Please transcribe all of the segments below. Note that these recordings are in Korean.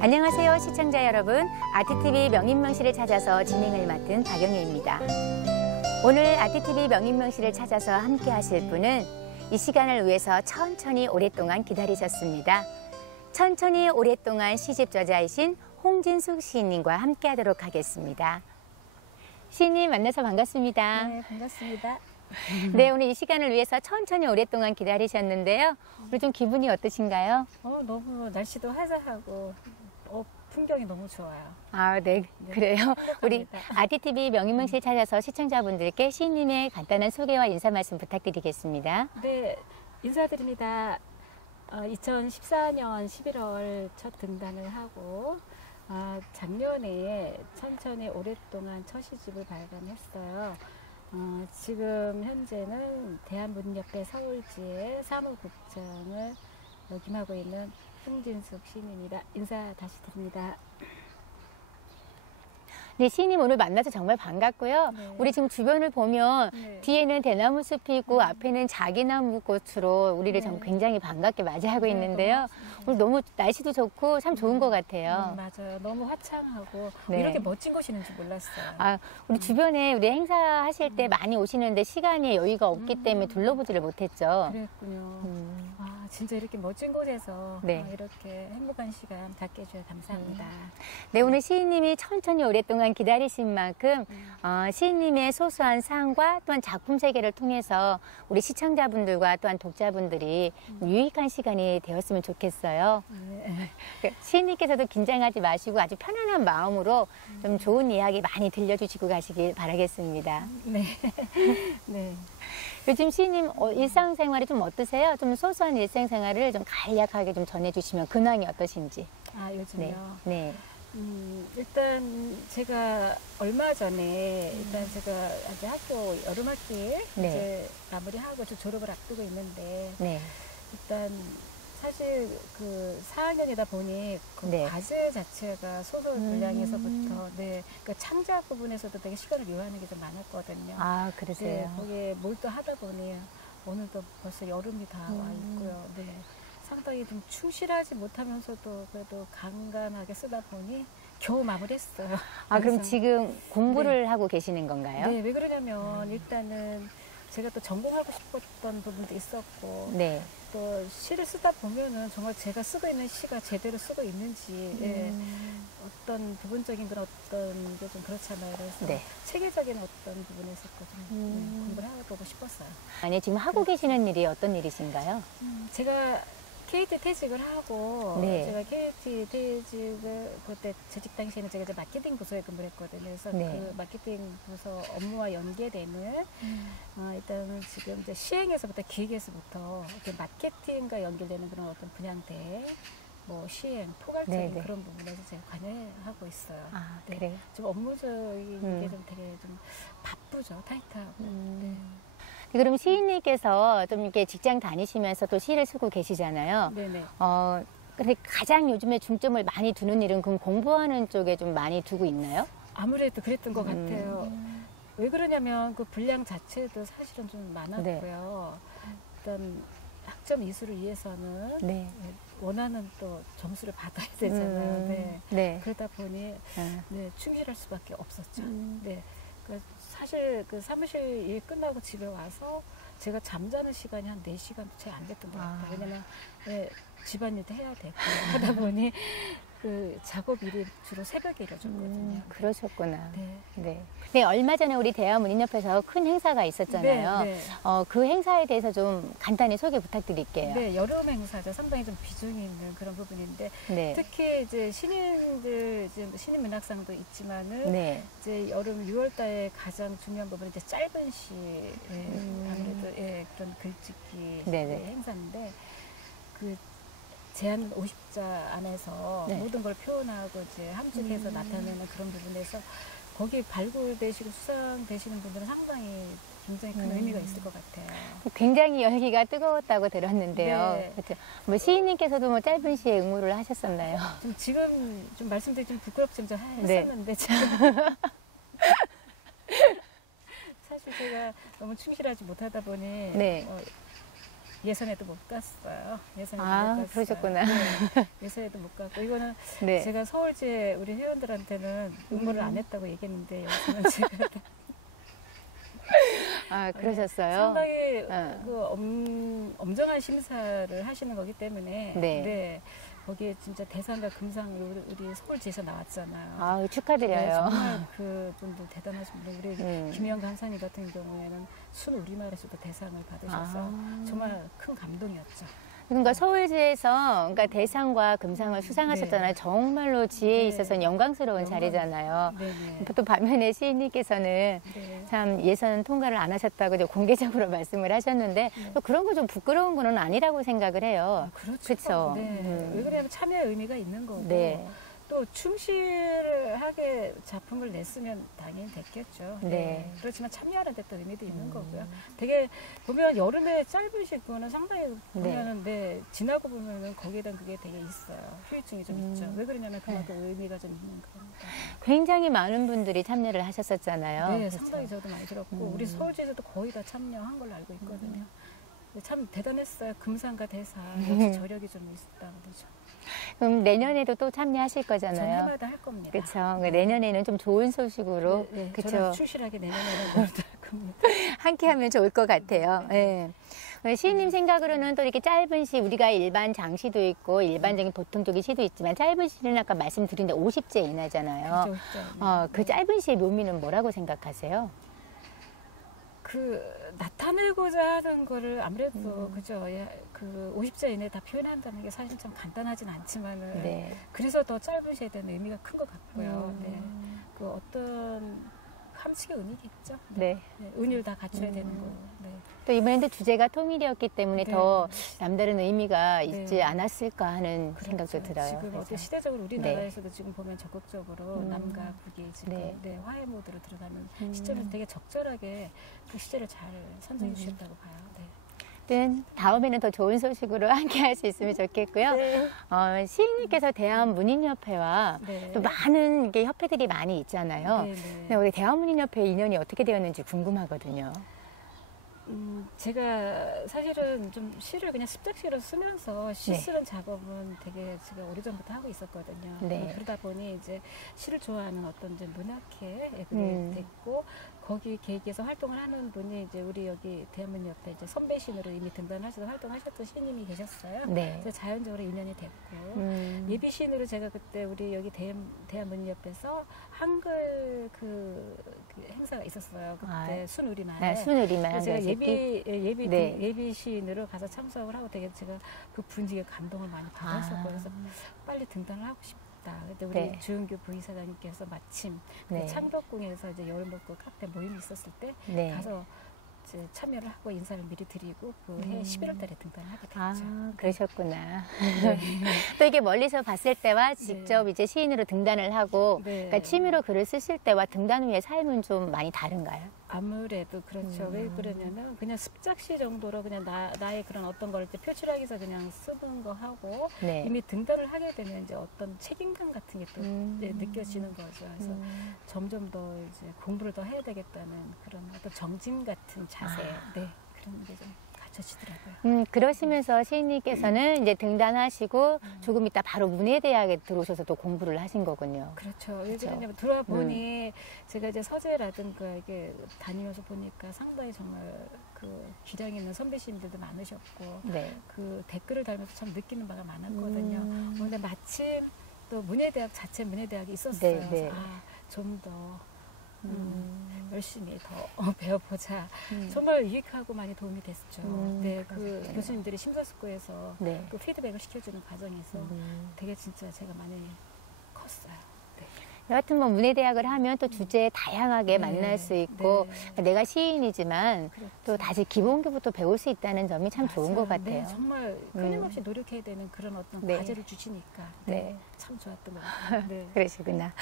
안녕하세요, 시청자 여러분. 아트TV 명인명시를 찾아서 진행을 맡은 박영애입니다. 오늘 아트TV 명인명시를 찾아서 함께 하실 분은 이 시간을 위해서 천천히 오랫동안 기다리셨습니다. 천천히 오랫동안 시집 저자이신 홍진숙 시인님과 함께 하도록 하겠습니다. 시인님 만나서 반갑습니다. 네, 반갑습니다. 네, 오늘 이 시간을 위해서 천천히 오랫동안 기다리셨는데요. 오늘 좀 기분이 어떠신가요? 너무 날씨도 화사하고 풍경이 너무 좋아요. 아, 네, 네, 그래요. 행복합니다. 우리 아트TV 명인명시를 찾아서 시청자분들께 시인님의 간단한 소개와 인사 말씀 부탁드리겠습니다. 네, 인사드립니다. 2014년 11월 첫 등단을 하고 작년에 천천히 오랫동안 첫 시집을 발간했어요. 지금 현재는 대한문협회 서울지회 사무국장을 역임하고 있는 홍진숙 시인입니다. 인사 다시 드립니다. 네, 시인님 오늘 만나서 정말 반갑고요. 네. 우리 지금 주변을 보면 네. 뒤에는 대나무 숲이 있고 앞에는 자기나무 꽃으로 우리를 네. 굉장히 반갑게 맞이하고 네, 있는데요. 너무 오늘 너무 날씨도 좋고 참 좋은 것 같아요. 맞아요. 너무 화창하고 네. 이렇게 멋진 곳이 있는지 몰랐어요. 아, 우리 주변에 우리 행사하실 때 많이 오시는데 시간이 여유가 없기 때문에 둘러보지를 못했죠. 그랬군요. 진짜 이렇게 멋진 곳에서 네. 이렇게 행복한 시간 갖게 해주셔서 감사합니다. 네, 오늘 시인님이 천천히 오랫동안 기다리신 만큼 시인님의 소소한 사항과 또한 작품 세계를 통해서 우리 시청자분들과 또한 독자분들이 유익한 시간이 되었으면 좋겠어요. 네. 시인님께서도 긴장하지 마시고 아주 편안한 마음으로 좀 좋은 이야기 많이 들려주시고 가시길 바라겠습니다. 네. 네. 요즘 시인님 일상생활이 좀 어떠세요? 좀 소소한 일상생활을 좀 간략하게 좀 전해주시면 근황이 어떠신지. 요즘요. 네. 일단 제가 얼마 전에 제가 아직 학교 여름학기 네. 이제 마무리하고 저 졸업을 앞두고 있는데 네. 일단 사실 그 4학년이다 보니 그 네. 과제 자체가 소설 분량에서부터 그 창작 부분에서도 되게 시간을 요하는 게 좀 많았거든요. 아, 그러세요? 네, 거기에 몰두하다 보니 오늘도 벌써 여름이 다 와 있고요. 네. 상당히 좀 충실하지 못하면서도 그래도 간간하게 쓰다 보니 겨우 마무리했어요. 아, 그럼 그래서 지금 공부를 하고 계시는 건가요? 네, 왜 그러냐면 일단은 제가 또 전공하고 싶었던 부분도 있었고 네. 또 시를 쓰다 보면은 정말 제가 쓰고 있는 시가 제대로 쓰고 있는지 어떤 부분적인 그런 어떤 게 좀 그렇잖아요. 그래서 네. 체계적인 어떤 부분에서 좀 공부를 해보고 싶었어요. 아니, 지금 하고 계시는 일이 어떤 일이신가요? 제가 KT 퇴직을 하고 네. 제가 KT 퇴직을 그때 재직 당시에는 제가 이제 마케팅 부서에 근무를 했거든요. 그래서 네. 그 마케팅 부서 업무와 연계되는 일단은 지금 이제 시행에서부터 기획에서부터 이렇게 마케팅과 연결되는 그런 어떤 분양대 뭐 시행, 포괄적인 네. 그런 부분에서 제가 관여하고 있어요. 아, 네. 그래요? 좀 업무적인 게 좀 되게 좀 바쁘죠. 타이트하고. 네. 그럼 시인님께서 좀 이렇게 직장 다니시면서 또 시를 쓰고 계시잖아요. 네네. 근데 가장 요즘에 중점을 많이 두는 일은 그럼 공부하는 쪽에 좀 많이 두고 있나요? 아무래도 그랬던 것 같아요. 왜 그러냐면 그 분량 자체도 사실은 좀 많았고요. 일단 학점 이수를 위해서는 네. 원하는 또 점수를 받아야 되잖아요. 네. 네. 그러다 보니 네, 충실할 수밖에 없었죠. 네. 사실 그 사무실 일 끝나고 집에 와서 제가 잠자는 시간이 한 4시간도 채 안 됐던 것 같아요. 왜냐면 집안일도 해야 되고 하다 보니 그 작업 일이 주로 새벽에 이루어졌거든요. 그러셨구나. 네. 네. 네, 얼마 전에 우리 대한문인협회에서 큰 행사가 있었잖아요. 네, 네. 그 행사에 대해서 좀 간단히 소개 부탁드릴게요. 네, 여름 행사죠. 상당히 좀 비중이 있는 그런 부분인데 네. 특히 이제 신인들 이제 신인 문학상도 있지만은 네. 이제 여름 6월달에 가장 중요한 부분은 이제 짧은 시 아무래도 그런 글짓기 네네. 행사인데 그 제한 50자 안에서 네. 모든 걸 표현하고 이제 함축해서 나타내는 그런 부분에서 거기 발굴되시고 수상되시는 분들은 상당히 굉장히 큰 의미가 있을 것 같아요. 굉장히 열기가 뜨거웠다고 들었는데요. 네. 그렇죠. 뭐 시인님께서도 뭐 짧은 시에 응모를 하셨었나요? 지금 좀 말씀드리기 좀 부끄럽지만 좀 네. 했었는데 지금 사실 제가 너무 충실하지 못하다 보니 네. 예선에도 못 갔어요. 예선에도 못 아, 갔어요. 그러셨구나. 네, 예선에도 못 갔고 이거는 네. 제가 서울제 우리 회원들한테는 응모를 안 했다고 얘기했는데 여기서는 제가 아, 그러셨어요? 상당히 어. 그 엄정한 심사를 하시는 거기 때문에 네. 네, 거기에 진짜 대상과 금상 우리 서울지에서 나왔잖아요. 아, 네, 축하드려요. 정말 그 분들 대단하신 분. 우리 김영 강사님 같은 경우에는 순 우리말에서도 대상을 받으셔서 아. 정말 큰 감동이었죠. 그러니까 서울지에서 그러니까 대상과 금상을 수상하셨잖아요. 네. 정말로 지혜에 네. 있어서는 영광스러운 영광. 자리잖아요. 네네. 또 반면에 시인님께서는 네. 참 예선 통과를 안 하셨다고 이제 공개적으로 말씀을 하셨는데 네. 또 그런 거 좀 부끄러운 거는 아니라고 생각을 해요. 아, 그렇죠. 그쵸? 네. 왜 그러냐면 참여의 의미가 있는 거고 네. 또 충실하게 작품을 냈으면 당연히 됐겠죠. 네. 그렇지만 참여하는 데 또 의미도 있는 거고요. 되게 보면 여름에 짧은 시구는 상당히 보면은 네, 지나고 보면은 거기에 대한 그게 되게 있어요. 후유증이 좀 있죠. 왜 그러냐면 그만큼 의미가 좀 있는 거니까. 굉장히 많은 분들이 참여를 하셨었잖아요. 네, 그렇죠? 상당히 저도 많이 들었고 우리 서울지에서도 거의 다 참여한 걸로 알고 있거든요. 참 대단했어요. 금상과 대상 역시 저력이 좀 있었다고 그러죠. 그럼 내년에도 또 참여하실 전 거잖아요. 해마다 할 겁니다. 그렇죠. 내년에는 좀 좋은 소식으로 네, 네. 그렇죠. 저는 충실하게 내년에는 할 겁니다. 함께하면 좋을 것 같아요. 예. 시인님 생각으로는 또 이렇게 짧은 시, 우리가 일반 장시도 있고 일반적인 보통적인 시도 있지만 짧은 시는 아까 말씀드린 데 50제 이내잖아요. 그렇죠. 그 짧은 시의 묘미는 뭐라고 생각하세요? 그 나타내고자 하는 거를 아무래도 그죠. 예, 그 50자 이내 다 표현한다는 게 사실 참 간단하진 않지만은 네. 그래서 더 짧은 시에 대한 의미가 큰 것 같고요. 네. 그 어떤 함축의 의미겠죠. 네. 네, 은유를 다 갖춰야 되는 거고. 네. 또 이번에도 주제가 통일이었기 때문에 네. 더 남다른 의미가 네. 있지 않았을까 하는 그렇죠. 생각도 들어요. 지금 그래서. 어떤 시대적으로 우리나라에서도 지금 보면 적극적으로 남과 북이 지금 네. 네, 화해 모드로 들어가는 시점에서 되게 적절하게 그 시제를 잘 선정해 주셨다고 봐요. 네. 아무튼 다음에는 더 좋은 소식으로 함께할 수 있으면 좋겠고요. 네. 시인님께서 대한문인협회와 네. 또 많은 이게 협회들이 많이 있잖아요. 네, 네. 근데 우리 대한문인협회 인연이 어떻게 되었는지 궁금하거든요. 제가 사실은 좀 시를 그냥 습작시로 쓰면서 시 네. 쓰는 작업은 되게 제가 오래전부터 하고 있었거든요. 네. 그러다 보니 이제 시를 좋아하는 어떤 이제 문학회에 됐고 거기 계기에서 활동을 하는 분이 이제 우리 여기 대한문인협회 이제 선배 시인으로 이미 등단하셔서 활동하셨던 시인님이 계셨어요. 네. 그래서 자연적으로 인연이 됐고 예비 시인으로 제가 그때 우리 여기 대한문인협회에서 한글 그 행사가 있었어요. 그때 순우리말. 순우리말. 제가 네. 예비 시인으로 가서 참석을 하고 되게 제가 그 분위기에 감동을 많이 받았었고 그래서 빨리 등단을 하고 싶다. 근데 우리 네. 주은규 부이사장님께서 마침 네. 그 창덕궁에서 이제 여름벚꽃 카페 모임이 있었을 때 네. 가서 이제 참여를 하고 인사를 미리 드리고 그 해 11월 달에 등단을 하게 됐죠. 아, 그러셨구나. 네. 또 이게 멀리서 봤을 때와 직접 이제 시인으로 등단을 하고 네. 그러니까 취미로 글을 쓰실 때와 등단 후의 삶은 좀 많이 다른가요? 아무래도 그렇죠. 왜 그러냐면 그냥 습작시 정도로 그냥 나의 그런 어떤 걸 이제 표출하기 위해서 그냥 쓰는 거 하고 네. 이미 등단을 하게 되면 이제 어떤 책임감 같은 게 또 느껴지는 거죠. 그래서 점점 더 이제 공부를 더 해야 되겠다는 그런 어떤 정진 같은 자세, 네 그런 게 좀 갖춰지더라고요. 그러시면서 시인님께서는 이제 등단하시고 조금 있다 바로 문예대학에 들어오셔서 또 공부를 하신 거군요. 그렇죠. 왜 그러냐면 들어와 보니 제가 이제 서재라든가 이게 다니면서 보니까 상당히 정말 그 기량 있는 선배 시인들도 많으셨고 네. 그 댓글을 달면서 참 느끼는 바가 많았거든요. 그런데 마침 또 문예대학 자체 문예대학이 있었어요. 네, 네. 그래서 좀 더 열심히 더 배워보자. 정말 유익하고 많이 도움이 됐죠. 네, 그 교수님들이 심사숙고해서 네. 그 피드백을 시켜주는 과정에서 되게 진짜 제가 많이 컸어요. 네. 여하튼 뭐 문예대학을 하면 또 주제 다양하게 네, 만날 수 있고 내가 시인이지만 그렇죠. 또 다시 기본기부터 배울 수 있다는 점이 참 좋은 것 맞아요. 같아요. 네, 정말 끊임없이 노력해야 되는 그런 어떤 네. 과제를 주시니까 네. 참 좋았던 것 같아요. 네. 그러시구나.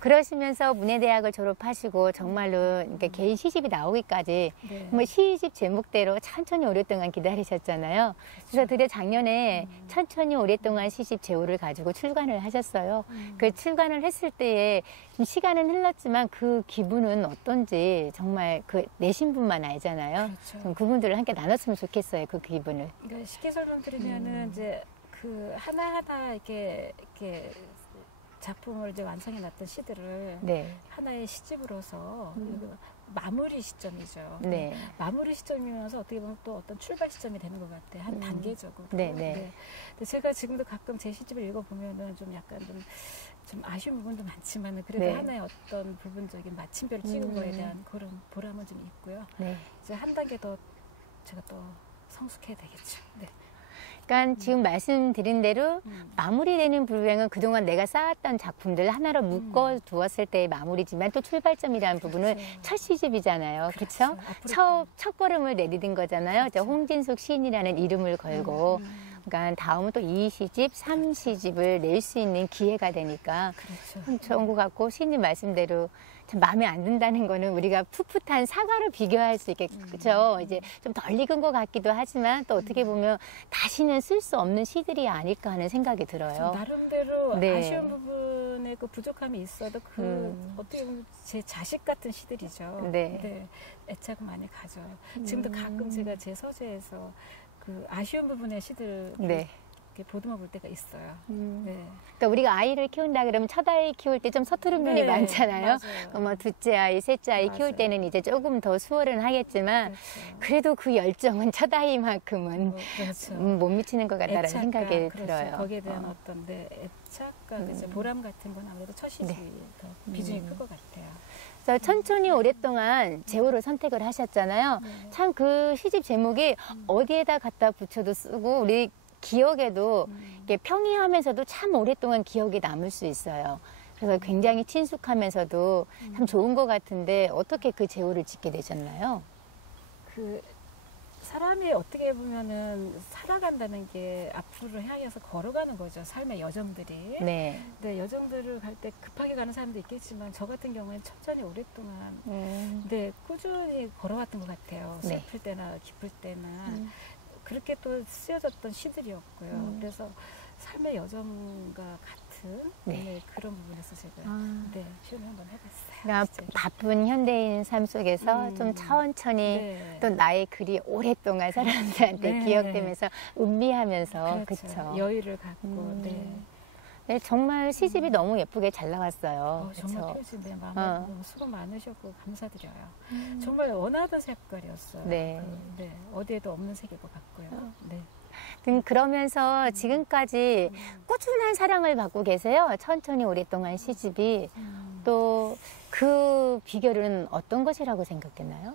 그러시면서 문예대학을 졸업하시고 정말로 이렇게 개인 시집이 나오기까지 네. 뭐 시집 제목대로 천천히 오랫동안 기다리셨잖아요. 그래서 드디어 작년에 천천히 오랫동안 시집 제호를 가지고 출간을 하셨어요. 그 출간을 했을 때 사이에 좀 시간은 흘렀지만 그 기분은 어떤지 정말 그 내신 분만 알잖아요. 그렇죠. 좀 그분들을 함께 나눴으면 좋겠어요. 그 기분을. 그러니까 쉽게 설명드리면은 이제 그 하나하나 이렇게 작품을 이제 완성해 놨던 시들을 네. 하나의 시집으로서 마무리 시점이죠. 네. 마무리 시점이면서 어떻게 보면 또 어떤 출발 시점이 되는 것 같아요. 한 단계적으로. 네, 네. 근데 제가 지금도 가끔 제 시집을 읽어보면은 좀 약간 좀 아쉬운 부분도 많지만 그래도 네. 하나의 어떤 부분적인 마침표를 찍은 거에 대한 그런 보람은 좀 있고요. 네. 이제 한 단계 더 제가 또 성숙해야 되겠죠. 네. 그러니까 지금 말씀드린 대로 마무리되는 불행은 그동안 내가 쌓았던 작품들 하나로 묶어 두었을 때의 마무리지만 또 출발점이라는 부분은 그렇죠. 첫 시집이잖아요. 그렇죠? 앞으로 첫 걸음을 내디딘 거잖아요. 그렇죠. 홍진숙 시인이라는 이름을 걸고 그러니까 다음은 또 2시집, 3시집을 낼 수 있는 기회가 되니까 그렇죠. 참 좋은 것 같고 시인님 말씀대로 참 마음에 안 든다는 거는 우리가 풋풋한 사과로 비교할 수 있겠죠. 이제 좀 덜 익은 것 같기도 하지만 또 어떻게 보면 다시는 쓸 수 없는 시들이 아닐까 하는 생각이 들어요. 나름대로 네. 아쉬운 부분에 그 부족함이 있어도 어떻게 보면 제 자식 같은 시들이죠. 네. 애착을 많이 가져. 지금도 가끔 제가 제 서재에서 그 아쉬운 부분의 시들 네. 이렇게 보듬어 볼 때가 있어요. 네. 그러니까 우리가 아이를 키운다 그러면 첫 아이 키울 때 좀 서투른 면이 네, 많잖아요. 맞아요. 뭐 둘째 아이, 셋째 아이 키울 맞아요. 때는 이제 조금 더 수월은 하겠지만 그렇죠. 그래도 그 열정은 첫 아이만큼은 그렇죠. 못 미치는 것 같다는 애착과, 생각이 그렇죠. 들어요. 거기에 대한 어떤 애착과 그죠. 보람 같은 건 아무래도 첫 시집이 더 비중이 클 것 같아요. 그래서 천천히 오랫동안 제호를 선택을 하셨잖아요. 네. 참 그 시집 제목이 어디에다 갖다 붙여도 쓰고 우리 기억에도 이렇게 평이하면서도 참 오랫동안 기억에 남을 수 있어요. 그래서 굉장히 친숙하면서도 참 좋은 것 같은데 어떻게 그 제호를 짓게 되셨나요? 그 사람이 어떻게 보면은 살아간다는 게 앞으로 향해서 걸어가는 거죠. 삶의 여정들이. 네. 근데 여정들을 갈 때 급하게 가는 사람도 있겠지만 저 같은 경우에는 천천히 오랫동안 네, 꾸준히 걸어왔던 것 같아요. 네. 슬플 때나 기쁠 때나 그렇게 또 쓰여졌던 시들이었고요. 그래서 삶의 여정과 같은 네, 그런 부분에서 제가 네, 표현을 한번 해봤어요. 그러니까 진짜. 바쁜 현대인 삶 속에서 좀 천천히 네. 또 나의 글이 오랫동안 사람들한테 네. 기억되면서 음미하면서 그렇죠. 그렇죠. 여유를 갖고 네. 네, 정말 시집이 너무 예쁘게 잘 나왔어요. 정말 그렇죠? 표지인데 마음에 너무 수고 많으셨고 감사드려요. 정말 원하던 색깔이었어요. 네. 네. 어디에도 없는 색일 것 같고요. 네. 그러면서 지금까지 꾸준한 사랑을 받고 계세요. 천천히 오랫동안 시집이. 또 그 비결은 어떤 것이라고 생각되나요?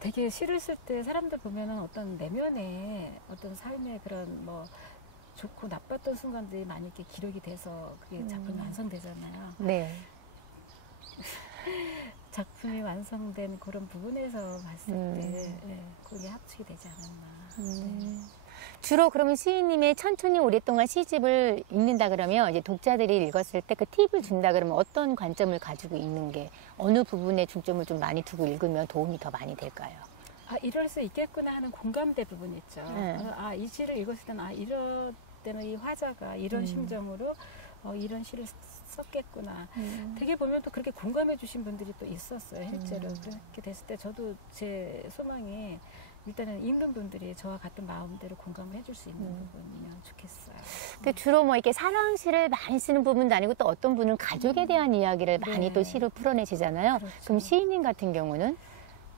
되게 시를 쓸 때 사람들 보면은 어떤 내면에 어떤 삶의 그런 뭐 좋고 나빴던 순간들이 많이 이렇게 기록이 돼서 그게 작품이 완성되잖아요. 네. 작품이 완성된 그런 부분에서 봤을 때 네, 그게 합치게 되지 않았나. 네. 주로 그러면 시인님의 천천히 오랫동안 시집을 읽는다 그러면 이제 독자들이 읽었을 때 그 팁을 준다 그러면 어떤 관점을 가지고 읽는 게 어느 부분에 중점을 좀 많이 두고 읽으면 도움이 더 많이 될까요? 아, 이럴 수 있겠구나 하는 공감대 부분 있죠. 네. 아, 이 시를 읽었을 때는 아, 이럴 때는 이 화자가 이런 심정으로 이런 시를 썼겠구나. 되게 보면 또 그렇게 공감해 주신 분들이 또 있었어요. 실제로. 그렇게 됐을 때 저도 제 소망이 일단은 읽는 분들이 저와 같은 마음대로 공감을 해줄 수 있는 부분이면 좋겠어요. 그 주로 뭐 이렇게 사랑시를 많이 쓰는 부분도 아니고 또 어떤 분은 가족에 대한 이야기를 많이 네. 또 시로 풀어내시잖아요. 그렇죠. 그럼 시인님 같은 경우는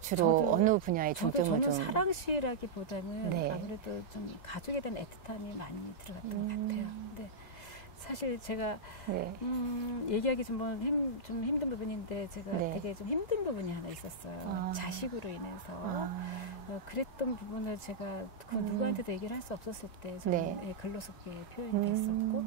주로 저도- 어느 분야에 중점을 저는 좀 사랑시라기보다는 네. 아무래도 좀 가족에 대한 애틋함이 많이 들어갔던 것 같아요. 근데 사실 제가 네. 얘기하기 좀 힘든 부분인데 제가 네. 되게 좀 힘든 부분이 하나 있었어요. 아. 자식으로 인해서 그랬던 부분을 제가 누구한테도 얘기를 할 수 없었을 때 저는 네. 글로 속에 표현이 됐었고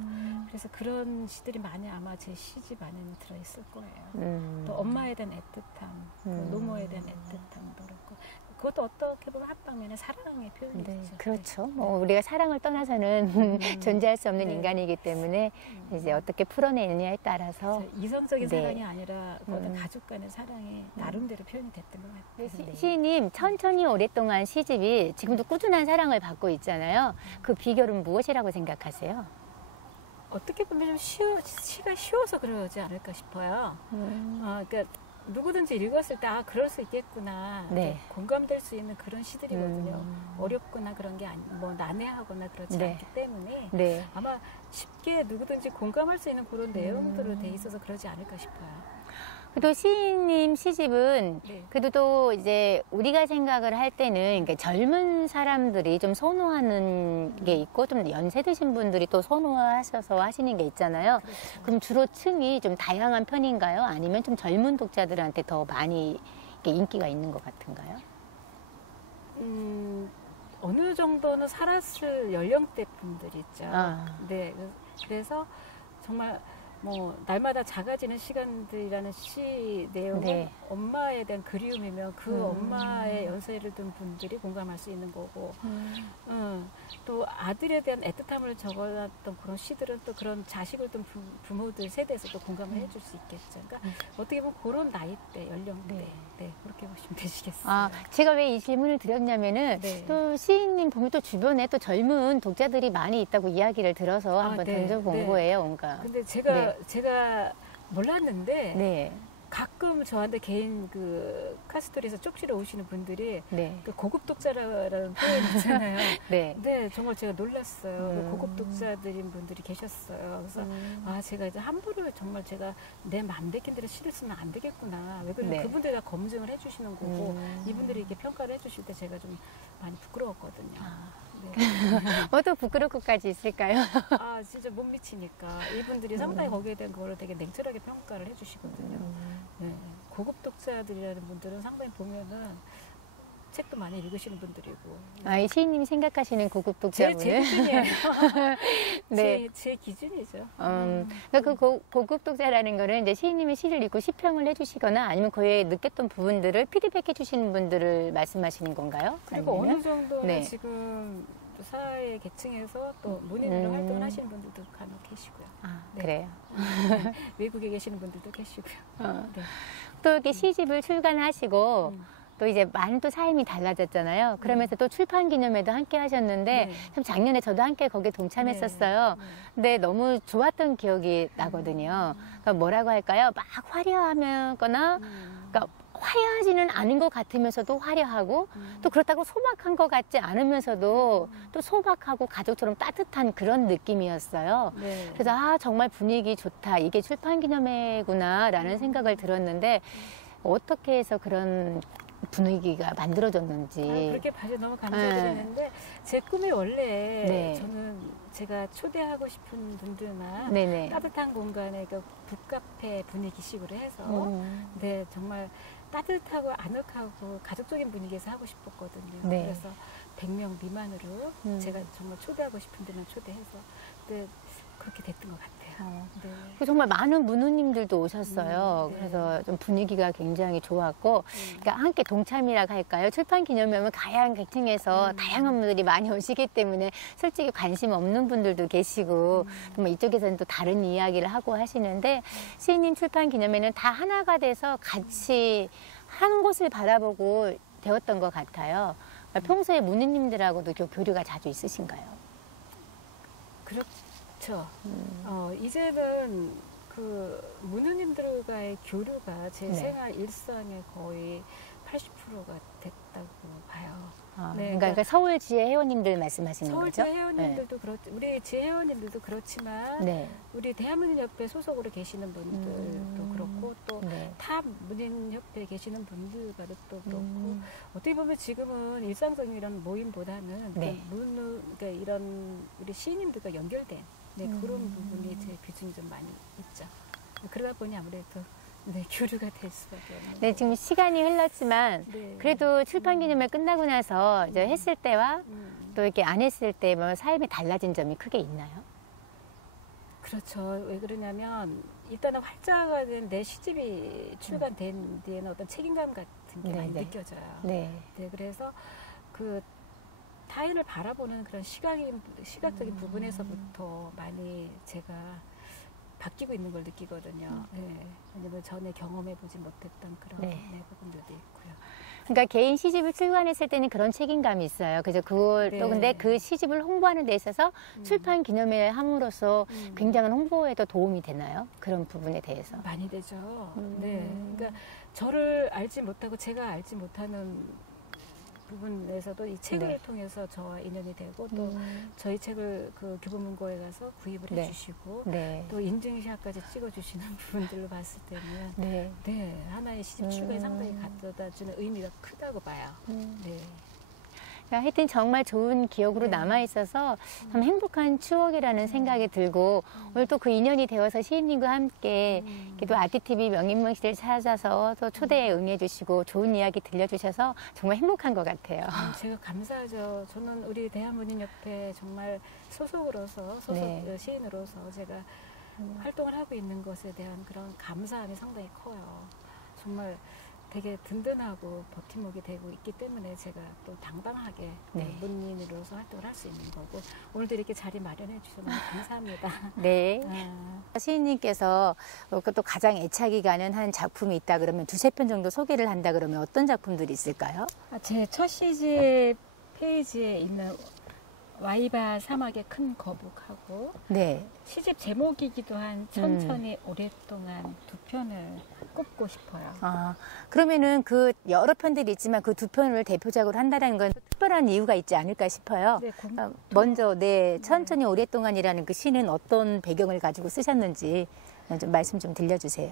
그래서 그런 시들이 많이 아마 제 시집 안에는 들어있을 거예요. 또 엄마에 대한 애틋함, 그 노모에 대한 애틋함도 그렇고 그것도 어떻게 보면 한 방면의 사랑의 표현이죠. 네, 그렇죠. 뭐 우리가 사랑을 떠나서는 존재할 수 없는 네. 인간이기 때문에 이제 어떻게 풀어내느냐에 따라서 그래서 이성적인 네. 사랑이 아니라 그거는 가족 간의 사랑이 나름대로 표현이 됐던 것 같아요. 네. 시인님 천천히 오랫동안 시집이 지금도 꾸준한 사랑을 받고 있잖아요. 그 비결은 무엇이라고 생각하세요? 어떻게 보면 좀 시가 쉬워서 그러지 않을까 싶어요. 그러니까 누구든지 읽었을 때 그럴 수 있겠구나. 네. 공감될 수 있는 그런 시들이거든요. 어렵거나 그런 게 뭐 난해하거나 그렇지 네. 않기 때문에 네. 아마 쉽게 누구든지 공감할 수 있는 그런 내용들로 돼 있어서 그러지 않을까 싶어요. 그래도 시인님 시집은 네. 그래도 또 이제 우리가 생각을 할 때는 그러니까 젊은 사람들이 좀 선호하는 게 있고 좀 연세 드신 분들이 또 선호하셔서 하시는 게 있잖아요. 그렇죠. 그럼 주로 층이 좀 다양한 편인가요? 아니면 좀 젊은 독자들한테 더 많이 이렇게 인기가 있는 것 같은가요? 어느 정도는 살았을 연령대 분들이 있죠. 네. 그래서 정말 뭐 날마다 작아지는 시간들이라는 시 내용은 네. 엄마에 대한 그리움이면 그 엄마의 연세를 둔 분들이 공감할 수 있는 거고 또 아들에 대한 애틋함을 적어놨던 그런 시들은 또 그런 자식을 둔 부모들 세대에서 또 공감을 해줄 수 있겠죠. 그러니까 어떻게 보면 그런 나이대, 연령대 그렇게 보시면 되시겠어요. 제가 왜 이 질문을 드렸냐면은 네. 또 시인님 보면 또 주변에 또 젊은 독자들이 많이 있다고 이야기를 들어서 한번 네. 던져본 네. 거예요. 뭔가. 근데 네. 제가 몰랐는데 네. 가끔 저한테 개인 그 카스토리에서 쪽지로 오시는 분들이 네. 그 고급 독자라는 표현 있잖아요. 네. 네, 정말 제가 놀랐어요. 고급 독자들인 분들이 계셨어요. 그래서 제가 이제 함부로 정말 제가 내 맘 베낀 대로 시를 쓰면 안 되겠구나. 왜 그러냐면 네. 그분들이 다 검증을 해주시는 거고 이분들이 이렇게 평가를 해주실 때 제가 좀 많이 부끄러웠거든요. 네. 또 부끄러울 것까지 있을까요? 진짜 못 미치니까 이분들이 상당히 거기에 대한 거를 되게 냉철하게 평가를 해주시거든요. 네. 고급 독자들이라는 분들은 상당히 보면은 책도 많이 읽으시는 분들이고. 이 시인님이 생각하시는 고급 독자분은? 제 기준이에요. 네. 제 기준이죠. 그러니까 그 고급 독자라는 거는 이제 시인님이 시를 읽고 시평을 해주시거나 아니면 그에 느꼈던 부분들을 피드백해 주시는 분들을 말씀하시는 건가요? 그리고 아니면? 어느 정도는 네. 지금 사회 계층에서 또 문인으로 활동을 하시는 분들도 간혹 계시고요. 네. 그래요. 외국에 계시는 분들도 계시고요. 네. 또 이렇게 시집을 출간하시고 또 이제 많은 또 삶이 달라졌잖아요. 그러면서 또 출판 기념회도 함께 하셨는데 네. 참 작년에 저도 함께 거기에 동참했었어요. 근데 너무 좋았던 기억이 나거든요. 그러니까 뭐라고 할까요? 막 화려하거나 그러니까 화려하지는 않은 것 같으면서도 화려하고 또 그렇다고 소박한 것 같지 않으면서도 또 소박하고 가족처럼 따뜻한 그런 느낌이었어요. 네. 그래서 정말 분위기 좋다. 이게 출판기념회구나라는 생각을 들었는데 어떻게 해서 그런 분위기가 만들어졌는지. 그렇게 봐주셔서 너무 감사드리는데 제 꿈이 원래 네. 저는 제가 초대하고 싶은 분들만 네네. 따뜻한 공간에 그 북카페 분위기식으로 해서 네, 정말 따뜻하고 아늑하고 가족적인 분위기에서 하고 싶었거든요. 네. 그래서 100명 미만으로 제가 정말 초대하고 싶은 데만 초대해서 네, 그렇게 됐던 것 같아요. 네. 정말 많은 문우님들도 오셨어요. 네. 그래서 좀 분위기가 굉장히 좋았고, 그러니까 함께 동참이라고 할까요? 출판 기념회는 다양한 계층에서 다양한 분들이 많이 오시기 때문에 솔직히 관심 없는 분들도 계시고, 뭐 이쪽에서는 또 다른 이야기를 하고 하시는데, 시인님 출판 기념회는 다 하나가 돼서 같이 한 곳을 바라보고 되었던 것 같아요. 그러니까 평소에 문우님들하고도 교류가 자주 있으신가요? 그렇죠. 이제는 그 문우님들과의 교류가 제 네. 생활 일상의 거의 80%가 됐다고 봐요. 네, 그러니까 서울 지혜 회원님들 말씀하시는 서울 거죠? 지혜 회원님들도 우리 지혜 회원님들도 그렇지만 네. 우리 대한문인협회 소속으로 계시는 분들도 그렇고 또 네. 타 문인협회에 계시는 분들과도 또 그렇고 어떻게 보면 지금은 일상적인 이런 모임보다는 네. 그러니까 이런 우리 시인님들과 연결된 그런 부분이 제 비중이 좀 많이 있죠. 그러다 보니 아무래도 교류가 될 수밖에 없는. 네, 지금 시간이 흘렀지만 네. 그래도 출판 기념회 끝나고 나서 이제 했을 때와 또 이렇게 안 했을 때 뭐 삶이 달라진 점이 크게 있나요? 그렇죠. 왜 그러냐면 일단은 활자가 된 내 시집이 출간된 뒤에는 어떤 책임감 같은 게 많이 느껴져요. 네. 네, 그래서 그 타인을 바라보는 그런 시각적인 부분에서부터 많이 제가 바뀌고 있는 걸 느끼거든요. 네. 왜냐면 전에 경험해보지 못했던 그런 네. 네, 부분들도 있고요. 그러니까 개인 시집을 출간했을 때는 그런 책임감이 있어요. 그래서 그걸 네. 또 근데 그 시집을 홍보하는 데 있어서 출판 기념회를 함으로써 굉장한 홍보에도 도움이 되나요? 그런 부분에 대해서. 많이 되죠. 네. 그러니까 저를 알지 못하고 제가 알지 못하는 부분에서도 이 책을 네. 통해서 저와 인연이 되고 또 저희 책을 그 교보문고에 가서 구입을 네. 해주시고 네. 또 인증샷까지 찍어주시는 부분들로 봤을 때는 네. 네, 하나의 시집 출간에 상당히 갖다주는 의미가 크다고 봐요. 네. 그러니까 하여튼 정말 좋은 기억으로 네. 남아있어서 참 행복한 추억이라는 생각이 들고 오늘 또 그 인연이 되어서 시인님과 함께 또 아티TV 명인명실을 찾아서 또 초대에 응해주시고 좋은 이야기 들려주셔서 정말 행복한 것 같아요. 제가 감사하죠. 저는 우리 대한문인협회 정말 소속으로서 네. 시인으로서 제가 활동을 하고 있는 것에 대한 그런 감사함이 상당히 커요. 정말 되게 든든하고 버팀목이 되고 있기 때문에 제가 또 당당하게 네. 문인으로서 활동을 할 수 있는 거고 오늘도 이렇게 자리 마련해 주셔서 너무 감사합니다. 네. 시인님께서 또 가장 애착이 가는 한 작품이 있다 그러면 두세 편 정도 소개를 한다 그러면 어떤 작품들이 있을까요? 제 첫 시집 페이지에 있는 와이바 사막의 큰 거북하고 네. 시집 제목이기도 한 천천히 오랫동안 두 편을 꼽고 싶어요. 아, 그러면은 그 여러 편들이 있지만 그 두 편을 대표작으로 한다는 건 특별한 이유가 있지 않을까 싶어요. 네, 먼저 천천히 오랫동안이라는 그 시는 어떤 배경을 가지고 쓰셨는지 좀 말씀 좀 들려주세요.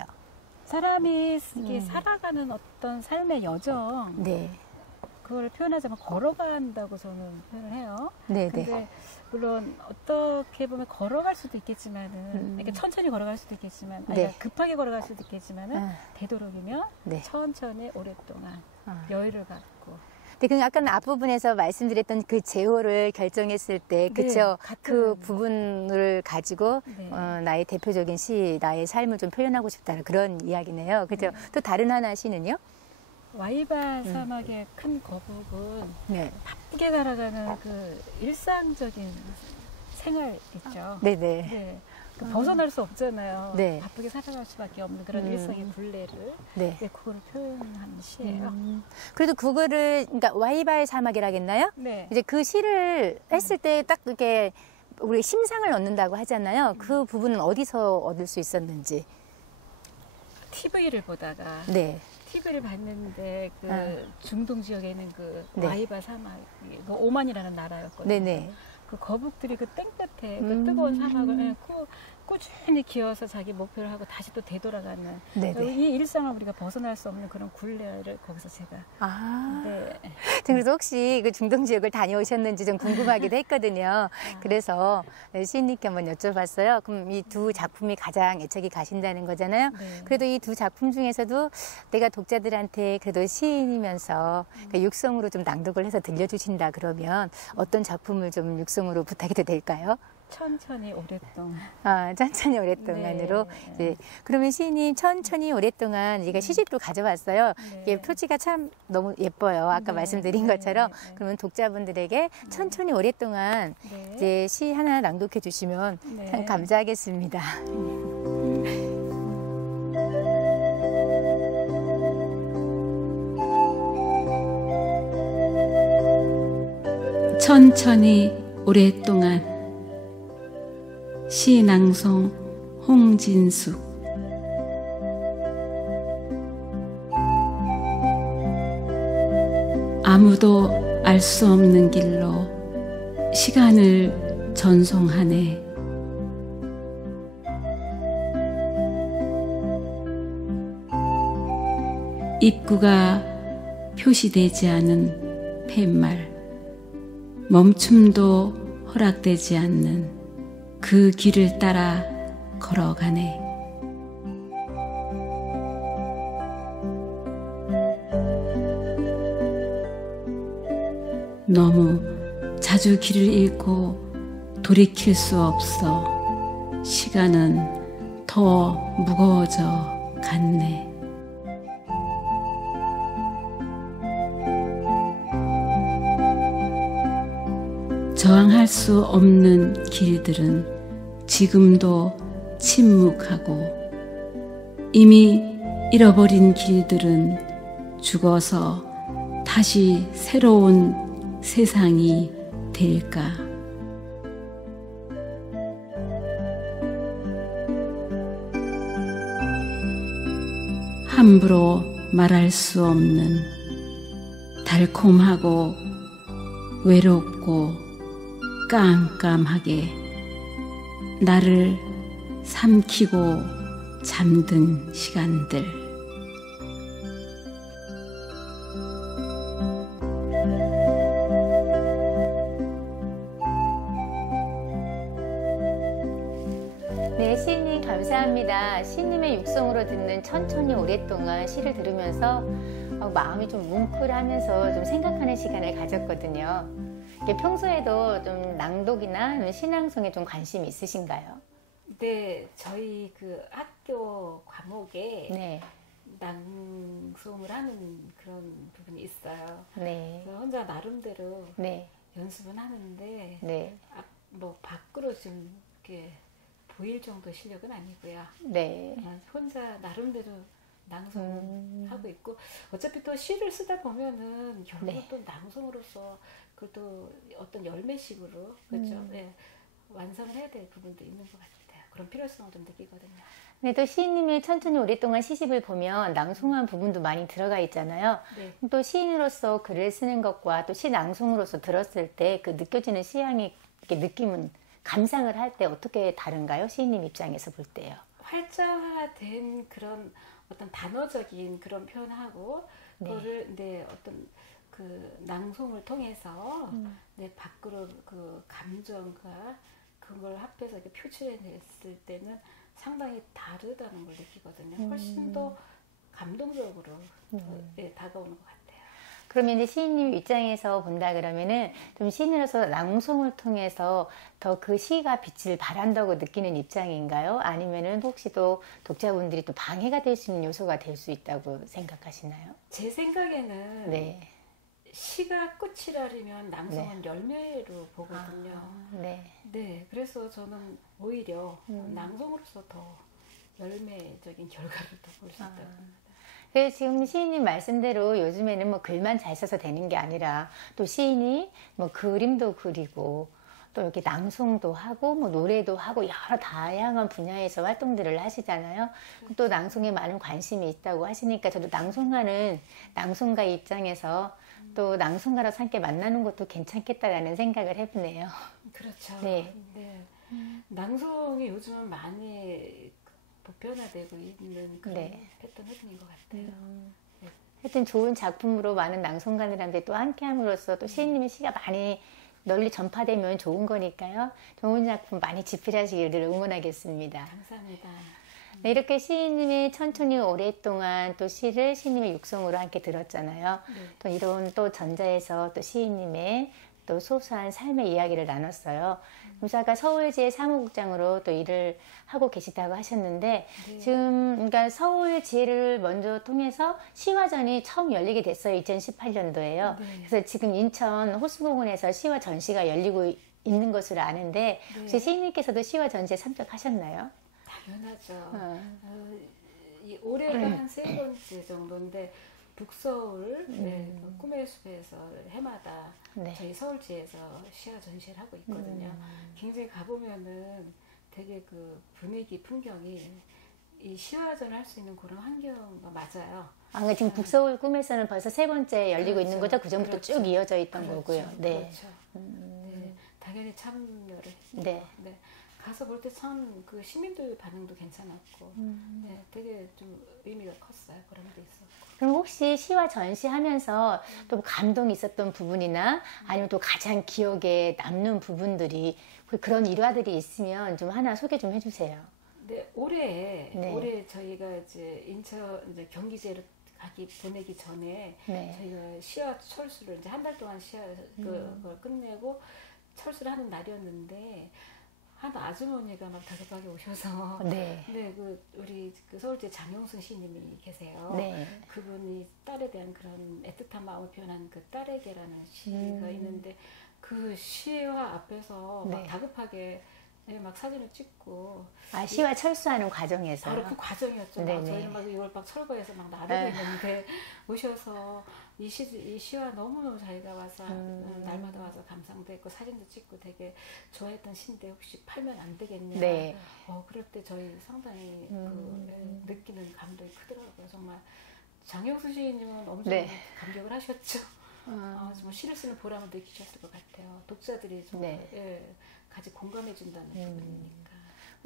사람이 살아가는 어떤 삶의 여정 네. 그걸 표현하자면 걸어간다고 저는 표현을 해요. 네, 근데 네. 물론 어떻게 보면 걸어갈 수도 있겠지만은 이렇게 천천히 걸어갈 수도 있겠지만 아니, 네. 급하게 걸어갈 수도 있겠지만은 되도록이면 네. 천천히 오랫동안 여유를 갖고 근데 그 아까 앞부분에서 말씀드렸던 그 제호를 결정했을 때, 그쵸? 그 부분을 가지고, 네. 나의 대표적인 시, 나의 삶을 좀 표현하고 싶다는 그런 이야기네요. 그죠? 또 다른 하나 시는요? 와이바 사막의 큰 거북은 네. 바쁘게 살아가는 그 일상적인 생활 있죠. 네네. 네. 그 벗어날 수 없잖아요. 네. 바쁘게 살아갈 수밖에 없는 그런 일상의 굴레를 네. 그거를 표현한 시예요. 그래도 그거를, 그러니까 와이바의 사막이라겠나요? 네. 이제 그 시를 했을 때 딱 이렇게 우리 심상을 얻는다고 하잖아요. 그 부분은 어디서 얻을 수 있었는지. TV를 보다가 네. TV를 봤는데 그 중동 지역에 있는 그 네. 와이바 사막, 그 오만이라는 나라였거든요. 네네. 그 거북들이 그 땡볕에 그 뜨거운 사막을 꾸준히 기어서 자기 목표를 하고 다시 또 되돌아가는 네네. 이 일상을 우리가 벗어날 수 없는 그런 굴레를 거기서 제가 네. 그래서 혹시 그 중동 지역을 다녀오셨는지 좀 궁금하기도 했거든요. 그래서 시인님께 한번 여쭤봤어요. 그럼 이 두 작품이 가장 애착이 가신다는 거잖아요. 네. 그래도 이 두 작품 중에서도 내가 독자들한테 그래도 시인이면서 육성으로 좀 낭독을 해서 들려주신다 그러면 어떤 작품을 좀 육성으로 부탁해도 될까요? 천천히 오랫동안. 천천히 오랫동안으로. 네. 네. 그러면 시인님 천천히 오랫동안 우리가 시집도 가져왔어요. 네. 이게 표지가 참 너무 예뻐요. 아까 네. 말씀드린 네. 것처럼. 네. 그러면 독자분들에게 천천히 오랫동안 네. 이제 시 하나 낭독해 주시면 네. 참 감사하겠습니다. 천천히 오랫동안 시낭송 홍진숙 아무도 알 수 없는 길로 시간을 전송하네. 입구가 표시되지 않은 팻말 멈춤도 허락되지 않는 그 길을 따라 걸어가네. 너무 자주 길을 잃고 돌이킬 수 없어 시간은 더 무거워져 갔네. 저항할 수 없는 길들은 지금도 침묵하고 이미 잃어버린 길들은 죽어서 다시 새로운 세상이 될까? 함부로 말할 수 없는 달콤하고 외롭고 깜깜하게 나를 삼키고 잠든 시간들. 네, 시인님 감사합니다. 시인님의 육성으로 듣는 천천히 오랫동안 시를 들으면서 마음이 좀 뭉클하면서 좀 생각하는 시간을 가졌거든요. 이게 평소에도 좀 낭독이나 신앙송에 좀 관심이 있으신가요? 네, 저희 그 학교 과목에 네. 낭송을 하는 그런 부분이 있어요. 네. 그래서 혼자 나름대로 네. 연습은 하는데 네. 뭐 밖으로 좀 이렇게 보일 정도 실력은 아니고요. 네. 혼자 나름대로 낭송하고 있고 어차피 또 시를 쓰다 보면은 결국 네. 또 낭송으로서 그것도 어떤 열매식으로 그렇죠. 네, 완성을 해야 될 부분도 있는 것 같아요. 그런 필요성을 좀 느끼거든요. 네, 또 시인님의 천천히 오랫동안 시집을 보면 낭송한 부분도 많이 들어가 있잖아요. 네. 또 시인으로서 글을 쓰는 것과 또 시낭송으로서 들었을 때 그 느껴지는 시향의 느낌은 감상을 할 때 어떻게 다른가요? 시인님 입장에서 볼 때요. 활자화된 그런 어떤 단어적인 그런 표현하고 네. 그거를 네, 어떤 그 낭송을 통해서 네, 밖으로 그 감정과 그걸 합해서 이렇게 표출해냈을 때는 상당히 다르다는 걸 느끼거든요. 훨씬 더 감동적으로 네, 다가오는 것 같아요. 그러면 이제 시인님 입장에서 본다 그러면은 좀 시인으로서 낭송을 통해서 더 그 시가 빛을 발한다고 느끼는 입장인가요? 아니면은 혹시 또 독자분들이 또 방해가 될 수 있는 요소가 될 수 있다고 생각하시나요? 제 생각에는 네. 시가 끝이라면 낭송은 열매로 보거든요. 네. 네, 그래서 저는 오히려 낭송으로서 더 열매적인 결과를 더 볼 수 있다고 합니다. 그래서 지금 시인님 말씀대로 요즘에는 뭐 글만 잘 써서 되는 게 아니라 또 시인이 뭐 그림도 그리고 또 이렇게 낭송도 하고 뭐 노래도 하고 여러 다양한 분야에서 활동들을 하시잖아요. 또 낭송에 많은 관심이 있다고 하시니까 저도 낭송하는 낭송가 입장에서 또 낭송가로 함께 만나는 것도 괜찮겠다라는 생각을 해보네요. 그렇죠. 네. 네. 낭송이 요즘은 많이 보편화되고 있는 그런 네. 패턴 흐름인 것 같아요. 하여튼 좋은 작품으로 많은 낭송가들한테 또 함께 함으로써 또 시인님의 시가 많이 널리 전파되면 좋은 거니까요. 좋은 작품 많이 집필하시기를 응원하겠습니다. 감사합니다. 네, 이렇게 시인님이 천천히 오랫동안 또 시를 시인님의 육성으로 함께 들었잖아요. 네. 또 이런 또 전자에서 또 시인님의 또 소소한 삶의 이야기를 나눴어요. 그래서 아까 서울지의 사무국장으로 또 일을 하고 계시다고 하셨는데 네. 지금 그러니까 서울지를 먼저 통해서 시화전이 처음 열리게 됐어요. 2018년도에요. 네. 그래서 지금 인천 호수공원에서 시화 전시가 열리고 있는 것으로 아는데 혹시 시인님께서도 시화 전시에 참석하셨나요? 당연하죠. 올해가 한 세 번째 정도인데 북서울 네, 그 꿈의 숲에서 해마다 네. 저희 서울지에서 시화 전시를 하고 있거든요. 굉장히 가보면은 되게 그 분위기 풍경이 이 시화전을 할 수 있는 그런 환경과 맞아요. 아, 지금 북서울 꿈에서는 벌써 세 번째 열리고 그렇죠. 있는 거죠? 그 전부터 그렇죠. 쭉 이어져 있던 그렇죠. 거고요. 네. 그렇죠. 네, 당연히 참여를 했고, 네. 네. 가서 볼 때 참 그 시민들 반응도 괜찮았고, 네, 되게 좀 의미가 컸어요. 그런 게 있었고. 그럼 혹시 시와 전시하면서 또 감동이 있었던 부분이나 아니면 또 가장 기억에 남는 부분들이 그런 일화들이 있으면 좀 하나 소개 좀 해주세요. 네, 올해 네. 올해 저희가 이제 인천 이제 경기제를 보내기 전에 네. 저희가 시화 철수를 이제 한 달 동안 시화 그걸 끝내고 철수를 하는 날이었는데 한 아주머니가 막 다급하게 오셔서 네. 네, 우리 서울대 장영순 시인님이 계세요. 네. 그분이 딸에 대한 그런 애틋한 마음을 표현한 그 딸에게라는 시가 있는데 그 시화 앞에서 막 네. 다급하게 네, 막 사진을 찍고. 아, 시와 철수하는 과정에서. 바로 그 과정이었죠. 막 저희는 막 이걸 막 철거해서 막 나르고 있는데 오셔서 이 시와 너무너무 자기가 와서 날마다 와서 감상도 했고 사진도 찍고 되게 좋아했던 시인데 혹시 팔면 안 되겠냐. 네. 그럴 때 저희 상당히 느끼는 감동이 크더라고요. 정말 장영수 시인님은 엄청 감격을 하셨죠. 정말 시를 쓰는 보람을 느끼셨을 것 같아요. 독자들이 정말 같이 공감해 준다는 부분이니까.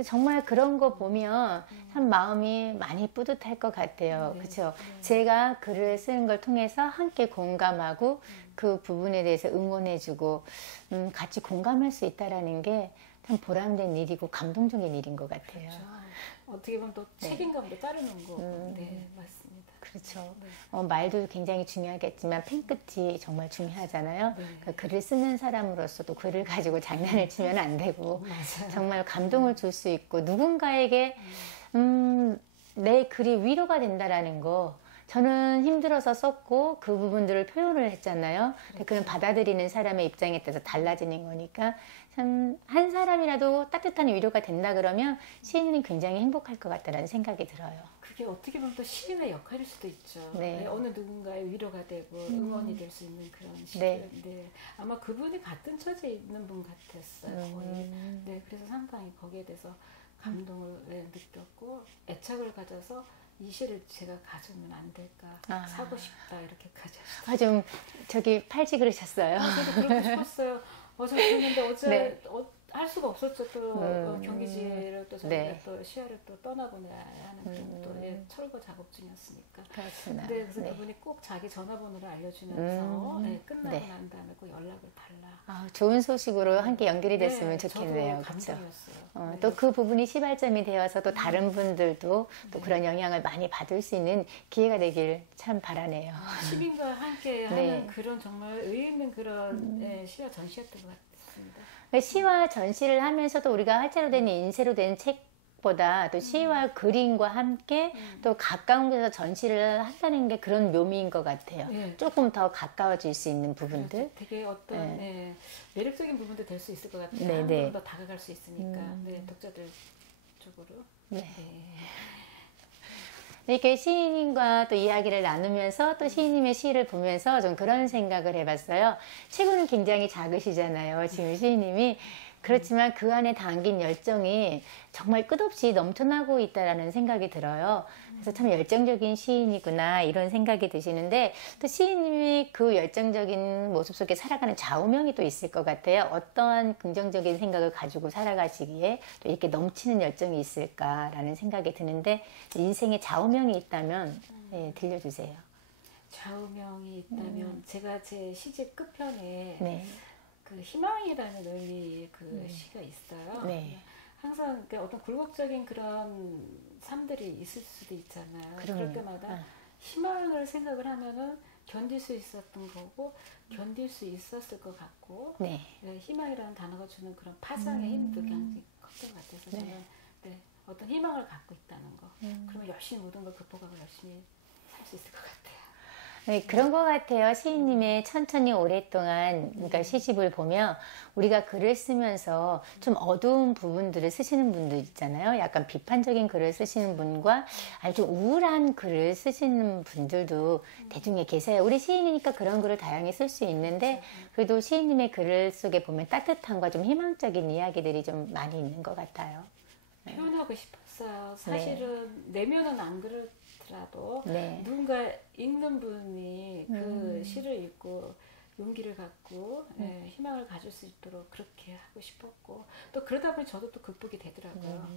정말 그런 거 보면 참 마음이 많이 뿌듯할 것 같아요. 그렇죠? 제가 글을 쓰는 걸 통해서 함께 공감하고 그 부분에 대해서 응원해주고 같이 공감할 수 있다라는 게 참 보람된 일이고 감동적인 일인 것 같아요. 그렇죠. 어떻게 보면 또 책임감도 따르는 거고. 네, 맞습니다. 그렇죠. 말도 굉장히 중요하겠지만 펜끝이 정말 중요하잖아요. 그러니까 글을 쓰는 사람으로서도 글을 가지고 장난을 치면 안 되고 정말 감동을 줄 수 있고 누군가에게 내 글이 위로가 된다라는 거 저는 힘들어서 썼고 그 부분들을 표현을 했잖아요. 그렇죠. 그건 받아들이는 사람의 입장에 따라서 달라지는 거니까 참 한 사람이라도 따뜻한 위로가 된다 그러면 시인은 굉장히 행복할 것 같다는 생각이 들어요. 그게 어떻게 보면 또 시인의 역할일 수도 있죠. 어느 누군가의 위로가 되고 응원이 될 수 있는 그런 시인인데 아마 그분이 같은 처지에 있는 분 같았어요. 거의. 네, 그래서 상당히 거기에 대해서 감동을 느꼈고 애착을 가져서 이 시를 제가 가져오면 안 될까 사고 싶다 이렇게까지 하셨어요. 좀 저기 팔찌 그러셨어요. 저도 그러고 싶었어요. 어제 그랬는데 어제 할 수가 없었죠. 또 경기지를 또 저희가 또 시야를 또 떠나보내야 하는 그런 또 철거 작업 중이었으니까. 그렇구나. 그래서 그분이 꼭 자기 전화번호를 알려주면서 끝나고 난 다음에 꼭 연락을 달라. 좋은 소식으로 함께 연결이 됐으면 좋겠네요. 그렇죠. 또 그 부분이 시발점이 되어서 또 다른 분들도 또 그런 영향을 많이 받을 수 있는 기회가 되길 참 바라네요. 시민과 함께 하는 그런 정말 의미 있는 그런 시와 전시였던 것 같습니다. 시와 전시를 하면서도 우리가 활자로 된 인쇄로 된 책보다 또 시와 그림과 함께 또 가까운 곳에서 전시를 한다는 게 그런 묘미인 것 같아요. 조금 더 가까워질 수 있는 부분들. 되게 어떤 매력적인 부분도 될 수 있을 것 같아요. 한 번 더 다가갈 수 있으니까 독자들 쪽으로. 이렇게 시인과 또 이야기를 나누면서 또 시인님의 시를 보면서 좀 그런 생각을 해봤어요. 체구는 굉장히 작으시잖아요. 지금 시인님이. 그렇지만 그 안에 담긴 열정이 정말 끝없이 넘쳐나고 있다라는 생각이 들어요. 그래서 참 열정적인 시인이구나 이런 생각이 드시는데 또 시인님이 그 열정적인 모습 속에 살아가는 좌우명이 또 있을 것 같아요. 어떠한 긍정적인 생각을 가지고 살아가시기에 또 이렇게 넘치는 열정이 있을까라는 생각이 드는데 인생에 좌우명이 있다면 들려주세요. 좌우명이 있다면 제가 제 시집 끝편에 그 희망이라는 의미의 그 시가 있어요. 항상 어떤 굴곡적인 그런 삶들이 있을 수도 있잖아요. 그럴 때마다 희망을 생각을 하면은 견딜 수 있었던 거고 견딜 수 있었을 것 같고 희망이라는 단어가 주는 그런 파장의 힘도 굉장히 컸던 것 같아서 저는 어떤 희망을 갖고 있다는 거 그러면 열심히 모든 걸 극복하고 열심히 살 수 있을 것 같아요. 그런 것 같아요. 시인님의 천천히 오랫동안 그러니까 시집을 보면 우리가 글을 쓰면서 좀 어두운 부분들을 쓰시는 분들 있잖아요. 약간 비판적인 글을 쓰시는 분과 아주 좀 우울한 글을 쓰시는 분들도 대중에 계세요. 우리 시인이니까 그런 글을 다양히 쓸 수 있는데 그래도 시인님의 글 속에 보면 따뜻함과 좀 희망적인 이야기들이 좀 많이 있는 것 같아요. 표현하고 싶었어요. 사실은 내면은 안 그렇더라도 누군가 읽는 분이 그 시를 읽고 용기를 갖고 희망을 가질 수 있도록 그렇게 하고 싶었고 또 그러다 보니 저도 또 극복이 되더라고요.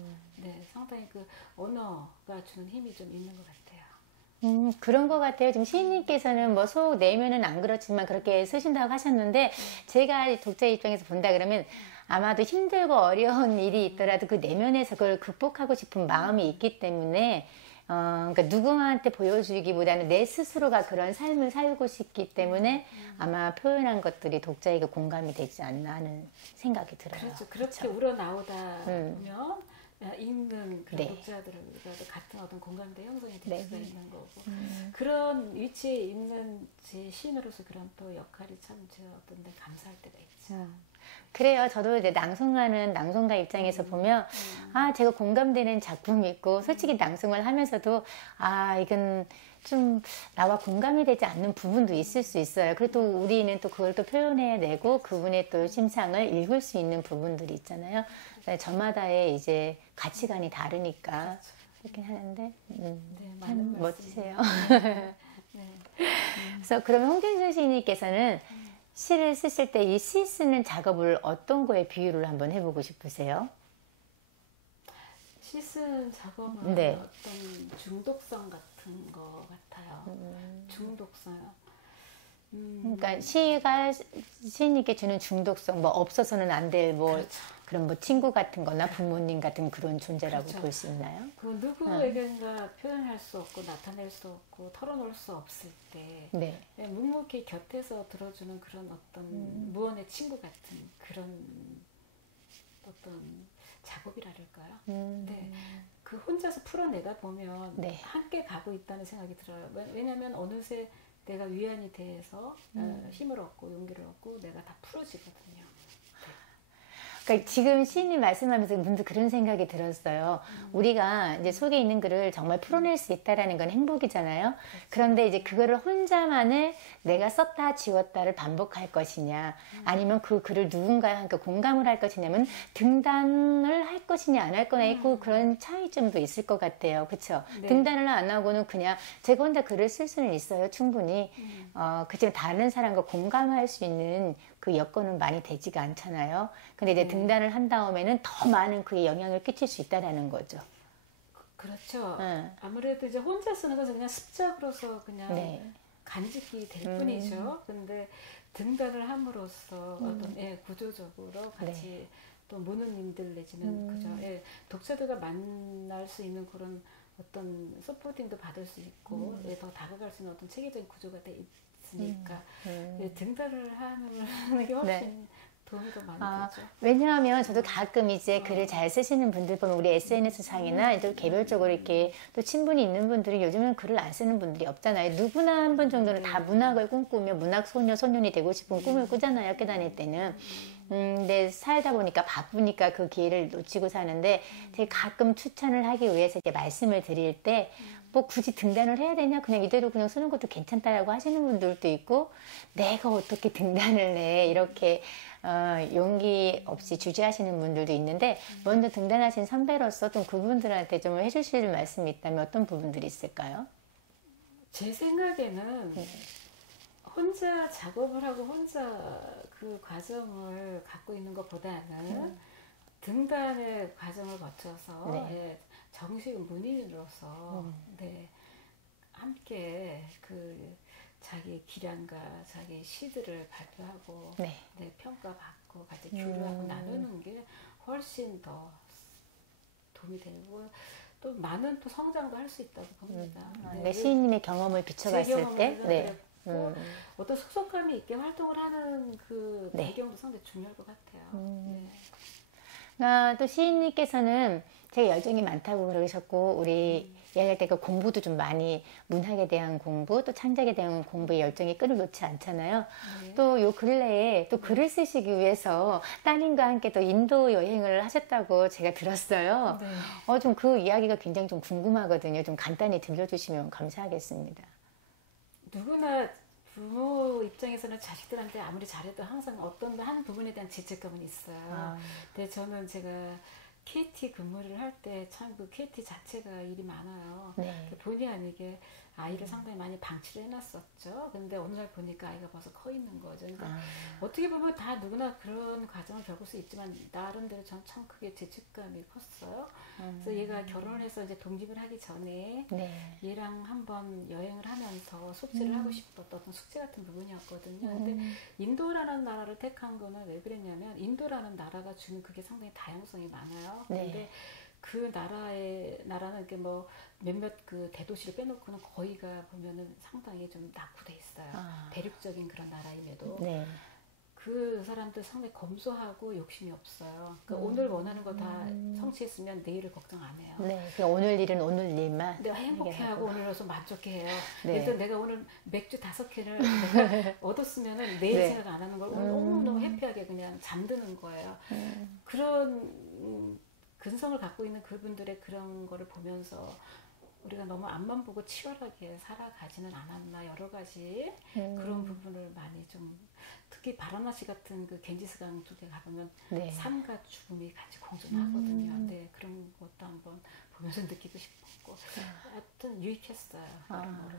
상당히 그 언어가 주는 힘이 좀 있는 것 같아요. 그런 것 같아요. 지금 시인님께서는 뭐 속 내면은 안 그렇지만 그렇게 쓰신다고 하셨는데 제가 독자 입장에서 본다 그러면 아마도 힘들고 어려운 일이 있더라도 그 내면에서 그걸 극복하고 싶은 마음이 있기 때문에 그러니까 누구한테 보여주기보다는 내 스스로가 그런 삶을 살고 싶기 때문에 아마 표현한 것들이 독자에게 공감이 되지 않나 하는 생각이 들어요. 그렇죠. 그렇게 우러나오다 보면 읽는 그런 독자들과 같은 어떤 공감대 형성이 될 수가 있는 거고 그런 위치에 있는 제 시인으로서 그런 또 역할이 참 제가 어떤 데 감사할 때가 있죠. 그래요. 저도 이제 낭송하는 낭송가 입장에서 보면 제가 공감되는 작품이 있고 솔직히 낭송을 하면서도 이건 좀 나와 공감이 되지 않는 부분도 있을 수 있어요. 그래도 우리는 또 그걸 또 표현해내고 그분의 또 심상을 읽을 수 있는 부분들이 있잖아요. 저마다의 이제 가치관이 다르니까 그렇긴 하는데 참 멋지세요. 그래서 그러면 홍진수 시인님께서는 시를 쓰실 때 이 시 쓰는 작업을 어떤 거에 비유를 한번 해보고 싶으세요? 시 쓰는 작업은 어떤 중독성 같은 거 같아요. 중독성요. 그러니까 시가 시인님께 주는 중독성, 뭐 없어서는 안 될 뭐 그렇죠. 그런 뭐 친구 같은 거나 부모님 같은 그런 존재라고 그렇죠. 볼 수 있나요? 그 누구에게나 표현할 수 없고 나타낼 수 없고 털어놓을 수 없을 때 네. 묵묵히 곁에서 들어주는 그런 어떤 무언의 친구 같은 그런 어떤 작업이랄까요? 네. 그 혼자서 풀어내다 보면 네. 함께 가고 있다는 생각이 들어요. 왜냐하면 어느새 내가 위안이 돼서 힘을 얻고 용기를 얻고 내가 다 풀어지거든요. 그러니까 지금 시인님 말씀하면서 문득 그런 생각이 들었어요. 우리가 이제 속에 있는 글을 정말 풀어낼 수 있다라는 건 행복이잖아요. 그런데 이제 그거를 혼자만을 내가 썼다 지웠다를 반복할 것이냐, 아니면 그 글을 누군가와 함께 공감을 할 것이냐면 등단을 할 것이냐 안 할 거냐 있고 그런 차이점도 있을 것 같아요. 그렇죠? 네. 등단을 안 하고는 그냥 제가 혼자 글을 쓸 수는 있어요. 충분히. 그지만 다른 사람과 공감할 수 있는 그 여건은 많이 되지가 않잖아요. 근데 이제 등단을 한 다음에는 더 많은 그에 영향을 끼칠 수 있다라는 거죠. 그렇죠. 아무래도 이제 혼자 쓰는 것은 그냥 습작으로서 그냥 간직이 될 뿐이죠. 근데 등단을 함으로써 어떤 구조적으로 같이 또 무능님들 내지는 그죠. 독자들과 만날 수 있는 그런 어떤 서포팅도 받을 수 있고 더 다가갈 수 있는 어떤 체계적인 구조가 돼 있으니까 등단을 하는 게 훨씬 도움이 더 많이 되죠. 왜냐하면 저도 가끔 이제 글을 잘 쓰시는 분들 보면 우리 SNS 상이나 또 개별적으로 이렇게 또 친분이 있는 분들이 요즘은 글을 안 쓰는 분들이 없잖아요. 누구나 한 분 정도는 다 문학을 꿈꾸며 문학 소녀, 소년이 되고 싶은 꿈을 꾸잖아요. 학교 다닐 때는. 근데 살다 보니까 바쁘니까 그 기회를 놓치고 사는데 제가 가끔 추천을 하기 위해서 이제 말씀을 드릴 때 뭐 굳이 등단을 해야 되냐 그냥 이대로 그냥 쓰는 것도 괜찮다라고 하시는 분들도 있고 내가 어떻게 등단을 해 이렇게 용기 없이 주저하시는 분들도 있는데 먼저 등단하신 선배로서 좀 그분들한테 좀 해주실 말씀이 있다면 어떤 부분들이 있을까요? 제 생각에는 혼자 작업을 하고 혼자 그 과정을 갖고 있는 것보다는 등단의 과정을 거쳐서 정식 문인으로서 함께 그 자기 기량과 자기 시들을 발표하고 평가받고 같이 교류하고 나누는 게 훨씬 더 도움이 되고 또 많은 또 성장도 할 수 있다고 봅니다. 시인님의 경험을 비춰봤을 때 어떤 속속감이 있게 활동을 하는 그 배경도 상당히 중요할 것 같아요. 또 시인님께서는 되게 열정이 많다고 그러셨고 우리 이야기할 때 그 공부도 좀 많이 문학에 대한 공부 또 창작에 대한 공부에 열정이 끈을 놓지 않잖아요. 또 요 근래에 또 글을 쓰시기 위해서 따님과 함께 또 인도 여행을 하셨다고 제가 들었어요. 좀 그 이야기가 굉장히 좀 궁금하거든요. 좀 간단히 들려주시면 감사하겠습니다. 누구나 부모 입장에서는 자식들한테 아무리 잘해도 항상 어떤 한 부분에 대한 죄책감은 있어요. 근데 저는 제가 KT 근무를 할 때 참 그 KT 자체가 일이 많아요. 본의 아니게 아이를 상당히 많이 방치를 해놨었죠. 근데 어느 날 보니까 아이가 벌써 커 있는 거죠. 그러니까 어떻게 보면 다 누구나 그런 과정을 겪을 수 있지만 나름대로 전 참 크게 죄책감이 컸어요. 그래서 얘가 결혼을 해서 이제 독립을 하기 전에 얘랑 한번 여행을 하면서 숙제를 하고 싶었던 어떤 숙제 같은 부분이었거든요. 근데 인도라는 나라를 택한 거는 왜 그랬냐면 인도라는 나라가 주는 그게 상당히 다양성이 많아요. 근데 그 나라는 이렇게 뭐 몇몇 그 대도시를 빼놓고는 거의가 보면은 상당히 좀 낙후돼 있어요. 대륙적인 그런 나라임에도. 그 사람들 상당히 검소하고 욕심이 없어요. 그러니까 오늘 원하는 거 다 성취했으면 내일을 걱정 안 해요. 네, 그냥 오늘 일은 오늘 일만. 내가 행복해하고 오늘로서 만족해해요. 네. 일단 내가 오늘 맥주 5캔을 내가 얻었으면은 내일 네. 생각 안 하는 걸 오늘 너무너무 해피하게 그냥 잠드는 거예요. 그런 근성을 갖고 있는 그분들의 그런 거를 보면서 우리가 너무 앞만 보고 치열하게 살아가지는 않았나, 여러 가지 그런 부분을 많이 좀, 특히 바라나시 같은 그 겐지스강 쪽에 가보면 네. 삶과 죽음이 같이 공존하거든요. 네, 그런 것도 한번 보면서 느끼고 싶었고 하여튼 유익했어요. 여러모로.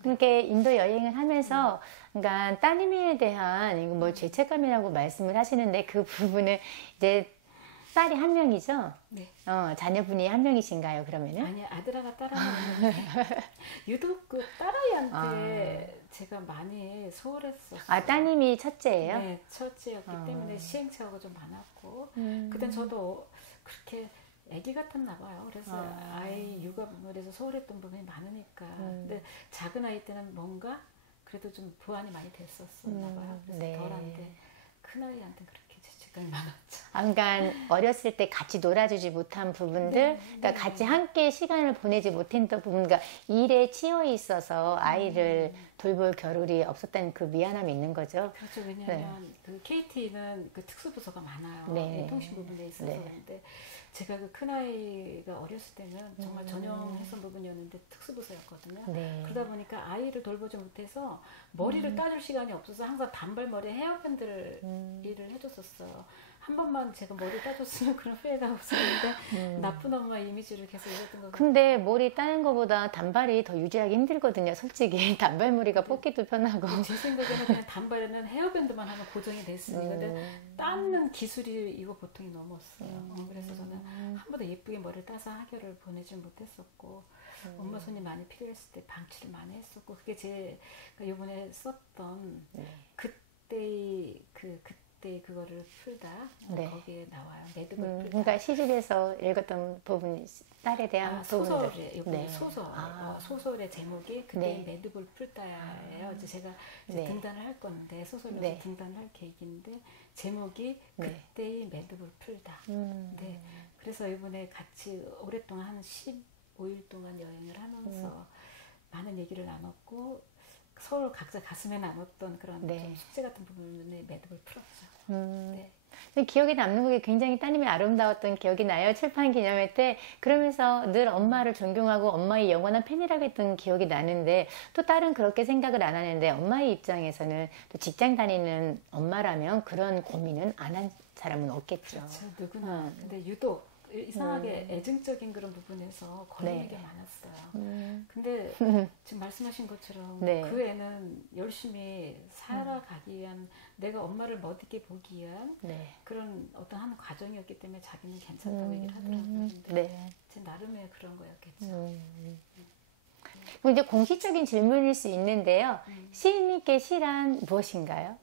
그러니까 인도 여행을 하면서 그러니까 따님에 대한 뭐 죄책감이라고 말씀을 하시는데 그 부분은 이제 딸이 한 명이죠? 네. 자녀분이 한 명이신가요, 그러면은? 아니, 아들 하나 딸 하나 있는데 유독 그 딸아이한테 제가 많이 소홀했었어요. 아, 따님이 첫째예요? 네, 첫째였기 때문에 시행착오가 좀 많았고 그땐 저도 그렇게 애기 같았나 봐요. 그래서 아이 육아 부분에서 소홀했던 부분이 많으니까 근데 작은 아이 때는 뭔가 그래도 좀 보완이 많이 됐었나 봐요. 그래서 네. 덜한데 큰 아이한테 그렇게 죄책감이 많았죠. 그러니까 어렸을 때 같이 놀아주지 못한 부분들, 그러니까 같이 함께 시간을 보내지 못했던 부분, 그러니까 일에 치여 있어서 아이를 돌볼 겨를이 없었다는 그 미안함이 있는 거죠. 그렇죠. 왜냐하면 그 KT는 그 특수부서가 많아요. 네. 통신 부분에 있어서 네. 그런데 제가 그 큰아이가 어렸을 때는 정말 전형해선 부분이었는데 특수부서였거든요. 네. 그러다 보니까 아이를 돌보지 못해서 머리를 따줄 시간이 없어서 항상 단발머리 헤어밴드를 일을 해줬었어요. 한 번만 제가 머리 따줬으면 그런 후회가 없었는데 나쁜 엄마 이미지를 계속 이랬던 거. 근데 머리 따는 것보다 단발이 더 유지하기 힘들거든요. 솔직히 단발머리가 뽑기도 편하고. 제 생각에는 그냥 단발에는 헤어밴드만 하면 고정이 됐으니까 근데 따는 기술이 이거 보통이 넘었어요. 그래서 저는 한 번도 예쁘게 머리를 따서 학교를 보내지 못했었고 엄마 손이 많이 필요했을 때 방치를 많이 했었고 그게 제가 이번에 썼던 그때의 그거를 풀다 네. 거기에 나와요. 매듭을 풀다. 그러니까 시집에서 읽었던 부분, 딸에 대한 부분들. 소설이에요. 네. 소설의 제목이 그때의 네. 매듭을 풀다예요. 이제 제가 이제 네. 등단을 할 건데 소설로서 네. 등단을 할 계획인데 제목이 네. 그때의 매듭을 풀다. 네. 그래서 이번에 같이 오랫동안 한 15일 동안 여행을 하면서 많은 얘기를 나눴고 서로 각자 가슴에 남았던 그런 네. 좀 숙제 같은 부분에 매듭을 풀었죠. 네. 기억에 남는 게 굉장히 따님이 아름다웠던 기억이 나요. 출판 기념회 때 그러면서 늘 엄마를 존경하고 엄마의 영원한 팬이라고 했던 기억이 나는데 또 딸은 그렇게 생각을 안 하는데 엄마의 입장에서는 또 직장 다니는 엄마라면 그런 고민은 안 한 사람은 없겠죠. 그렇죠. 누구나. 근데 유독 이상하게 애증적인 그런 부분에서 걸리는 네. 게 많았어요. 근데 지금 말씀하신 것처럼 네. 그 애는 열심히 살아가기 위한 내가 엄마를 멋있게 보기 위한 네. 그런 어떤 한 과정이었기 때문에 자기는 괜찮다고 얘기를 하더라고요. 근데 네. 제 나름의 그런 거였겠죠. 그럼 이제 공식적인 질문일 수 있는데요. 시인님께 시란 무엇인가요?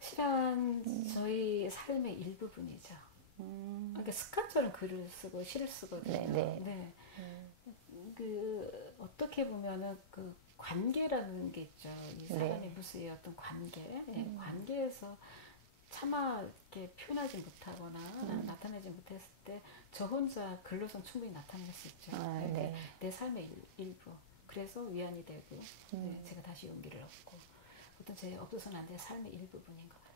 시란 저희 삶의 일부분이죠. 그러니까 습관처럼 글을 쓰고 시를 쓰거든요. 네. 그 어떻게 보면은 그 관계라는 게 있죠. 이 사람의 네. 무수의 어떤 관계, 관계에서 차마 이렇게 표현하지 못하거나 나타내지 못했을 때 저 혼자 글로선 충분히 나타낼 수 있죠. 네. 내 삶의 일부. 그래서 위안이 되고 제가 다시 용기를 얻고 어떤 제 없어서는 안 될 삶의 일부분인 것 같아요.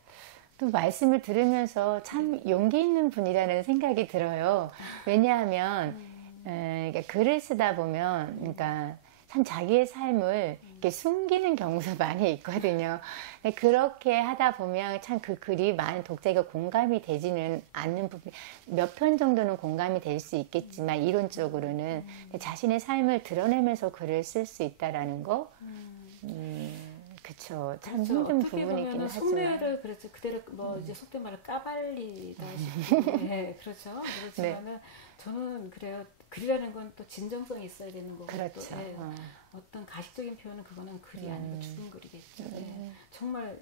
또 말씀을 들으면서 참 용기 있는 분이라는 생각이 들어요. 왜냐하면 그러니까 글을 쓰다 보면 그러니까 참 자기의 삶을 이렇게 숨기는 경우가 많이 있거든요. 근데 그렇게 하다 보면 참 그 글이 많은 독자에게 공감이 되지는 않는 부분, 몇 편 정도는 공감이 될 수 있겠지만 이론적으로는 자신의 삶을 드러내면서 글을 쓸 수 있다라는 거. 그쵸. 참 그렇죠. 힘든 어떻게 부분이긴 보면은 하지만. 속내를 그렇죠. 그대로 뭐 이제 속된 말을 까발리다 싶고, 네, 그렇죠. 그렇지만은 저는 그래요. 글이라는 건 또 진정성이 있어야 되는 거고, 그렇죠. 또, 어떤 가식적인 표현은 그거는 글이 아니고 죽은 글이겠죠. 정말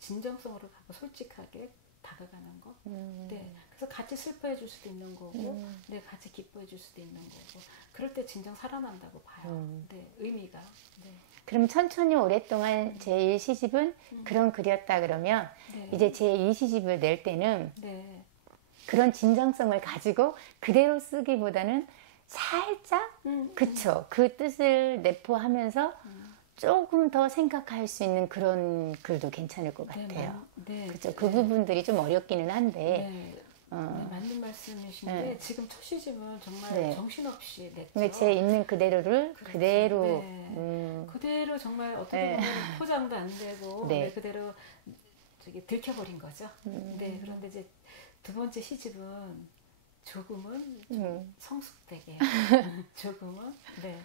진정성으로 가고 솔직하게 다가가는 거. 네. 그래서 같이 슬퍼해 줄 수도 있는 거고, 네, 같이 기뻐해 줄 수도 있는 거고, 그럴 때 진정 살아난다고 봐요. 네, 의미가. 네. 그럼 천천히 오랫동안 제1시집은 그런 글이었다 그러면 네. 네. 이제 제 이 시집을 낼 때는 네. 그런 진정성을 가지고 그대로 쓰기보다는 살짝 그쵸, 그 뜻을 내포하면서 조금 더 생각할 수 있는 그런 글도 괜찮을 것 같아요. 네. 그쵸, 그 부분들이 좀 어렵기는 한데 네. 네, 맞는 말씀이신데 네. 지금 첫 시집은 정말 네. 정신없이 냈죠. 근데 제 있는 그대로를 그렇죠. 그대로 네. 그대로 정말 어떻게 네. 보면 포장도 안 되고 네. 네, 그대로 저기 들켜버린 거죠. 네, 그런데 이제 두 번째 시집은 조금은 좀 성숙되게 조금은 네,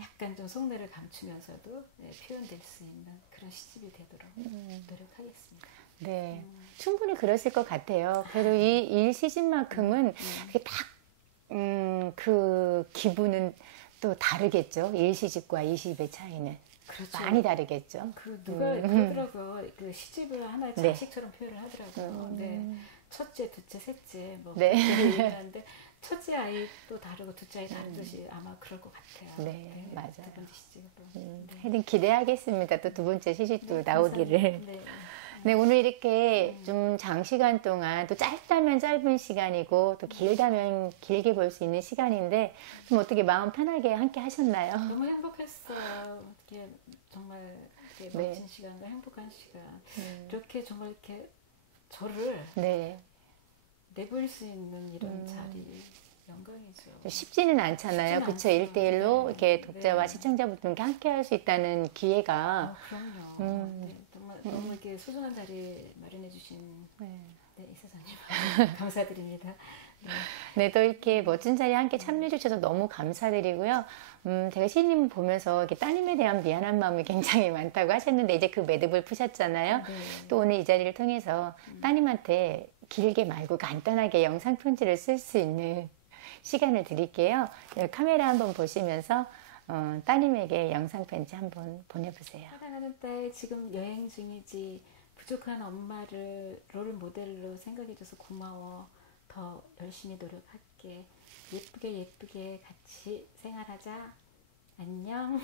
약간 좀 속내를 감추면서도 네, 표현될 수 있는 그런 시집이 되도록 노력하겠습니다. 네, 충분히 그랬을 것 같아요. 그래도 이 일 시집만큼은 그게 딱, 그 기분은 또 다르겠죠. 일 시집과 이 시집의 차이는. 그렇죠. 많이 다르겠죠. 그 누가 그러더라고요. 그 시집을 하나의 네. 자식처럼 표현을 하더라고요. 네. 첫째, 둘째, 셋째 뭐 네. 그렇게 얘기하는데 첫째 아이도 다르고 둘째 아이 다르듯이 아마 그럴 것 같아요. 네, 맞아요. 두 번째 시집도. 하여튼 기대하겠습니다. 또 두 번째 시집도 나오기를. 네. 네, 오늘 이렇게 좀 장시간 동안 또 짧다면 짧은 시간이고 또 길다면 길게 볼 수 있는 시간인데 좀 어떻게 마음 편하게 함께 하셨나요? 너무 행복했어요. 이렇게 정말 이렇게 네. 멋진 시간과 행복한 시간. 이렇게 정말 이렇게 저를 네. 내보일 수 있는 이런 자리 영광이죠. 쉽지는 않잖아요. 그쵸? 않죠. 1대1로 이렇게 독자와 네. 시청자분들과 함께 할 수 있다는 기회가 그럼요. 네, 정말 너무 이렇게 소중한 자리 마련해 주신 네. 네, 이사장님 감사드립니다. 네. 네, 또 이렇게 멋진 자리에 함께 참여해 주셔서 너무 감사드리고요. 제가 시인님 보면서 이렇게 따님에 대한 미안한 마음이 굉장히 많다고 하셨는데 이제 그 매듭을 푸셨잖아요. 네. 또 오늘 이 자리를 통해서 따님한테 길게 말고 간단하게 영상 편지를 쓸 수 있는 시간을 드릴게요. 카메라 한번 보시면서 따님에게 영상 편지 한번 보내보세요. 사랑하는 딸, 지금 여행 중이지. 부족한 엄마를 롤 모델로 생각해줘서 고마워. 더 열심히 노력할게. 예쁘게 예쁘게 같이 생활하자. 안녕.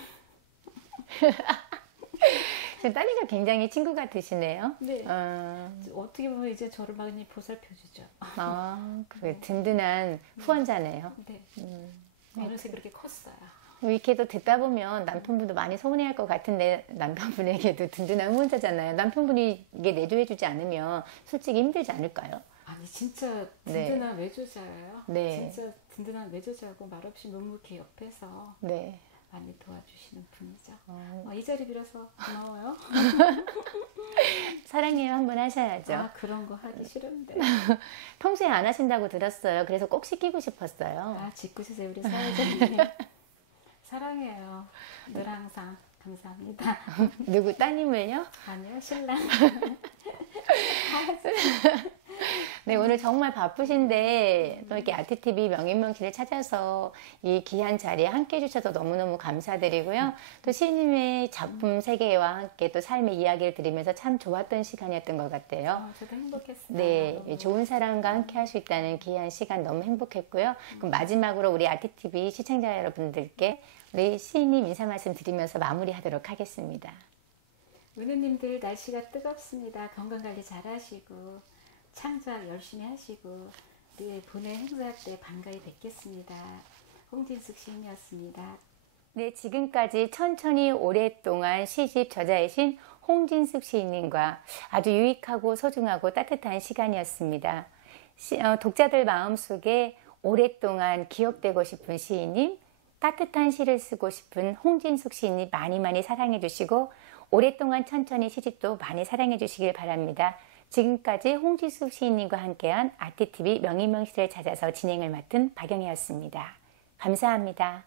따님과 굉장히 친구 같으시네요. 네. 어떻게 보면 이제 저를 많이 보살펴주죠. 그래 든든한 후원자네요. 네. 어느새 그렇게 컸어요. 이렇게도 듣다 보면 남편분도 많이 서운해할 것 같은데 남편분에게도 든든한 후원자잖아요. 남편분이 이게 내조해주지 않으면 솔직히 힘들지 않을까요? 아니 진짜 든든한 외조자예요. 네. 진짜 든든한 외조자고 말없이 묵묵히 옆에서 네. 많이 도와주시는 분이죠. 이 자리 빌어서 고마워요. 사랑해요 한번 하셔야죠. 아, 그런 거 하기 싫은데. 평소에 안 하신다고 들었어요. 그래서 꼭 시키고 싶었어요. 아, 짓궂으세요 우리 사회자님. 사랑해요. 늘 항상 감사합니다. 누구 따님을요? 아니요, 신랑. 네, 오늘 정말 바쁘신데 또 이렇게 아트TV 명인명실을 찾아서 이 귀한 자리에 함께 해주셔서 너무너무 감사드리고요. 또 시인님의 작품 세계와 함께 또 삶의 이야기를 들으면서 참 좋았던 시간이었던 것 같아요. 저도 행복했어요. 네, 너무. 좋은 사람과 함께 할 수 있다는 귀한 시간 너무 행복했고요. 그럼 마지막으로 우리 아트TV 시청자 여러분들께 우리 시인님 인사 말씀 드리면서 마무리하도록 하겠습니다. 은우님들 날씨가 뜨겁습니다. 건강관리 잘 하시고 창작 열심히 하시고 우리 본회 행사 때 반가이 뵙겠습니다. 홍진숙 시인이었습니다. 네, 지금까지 천천히 오랫동안 시집 저자이신 홍진숙 시인님과 아주 유익하고 소중하고 따뜻한 시간이었습니다. 독자들 마음속에 오랫동안 기억되고 싶은 시인님, 따뜻한 시를 쓰고 싶은 홍진숙 시인님 많이 많이 사랑해 주시고 오랫동안 천천히 시집도 많이 사랑해 주시길 바랍니다. 지금까지 홍진숙 시인님과 함께한 아트TV 명인명실을 찾아서 진행을 맡은 박영희였습니다. 감사합니다.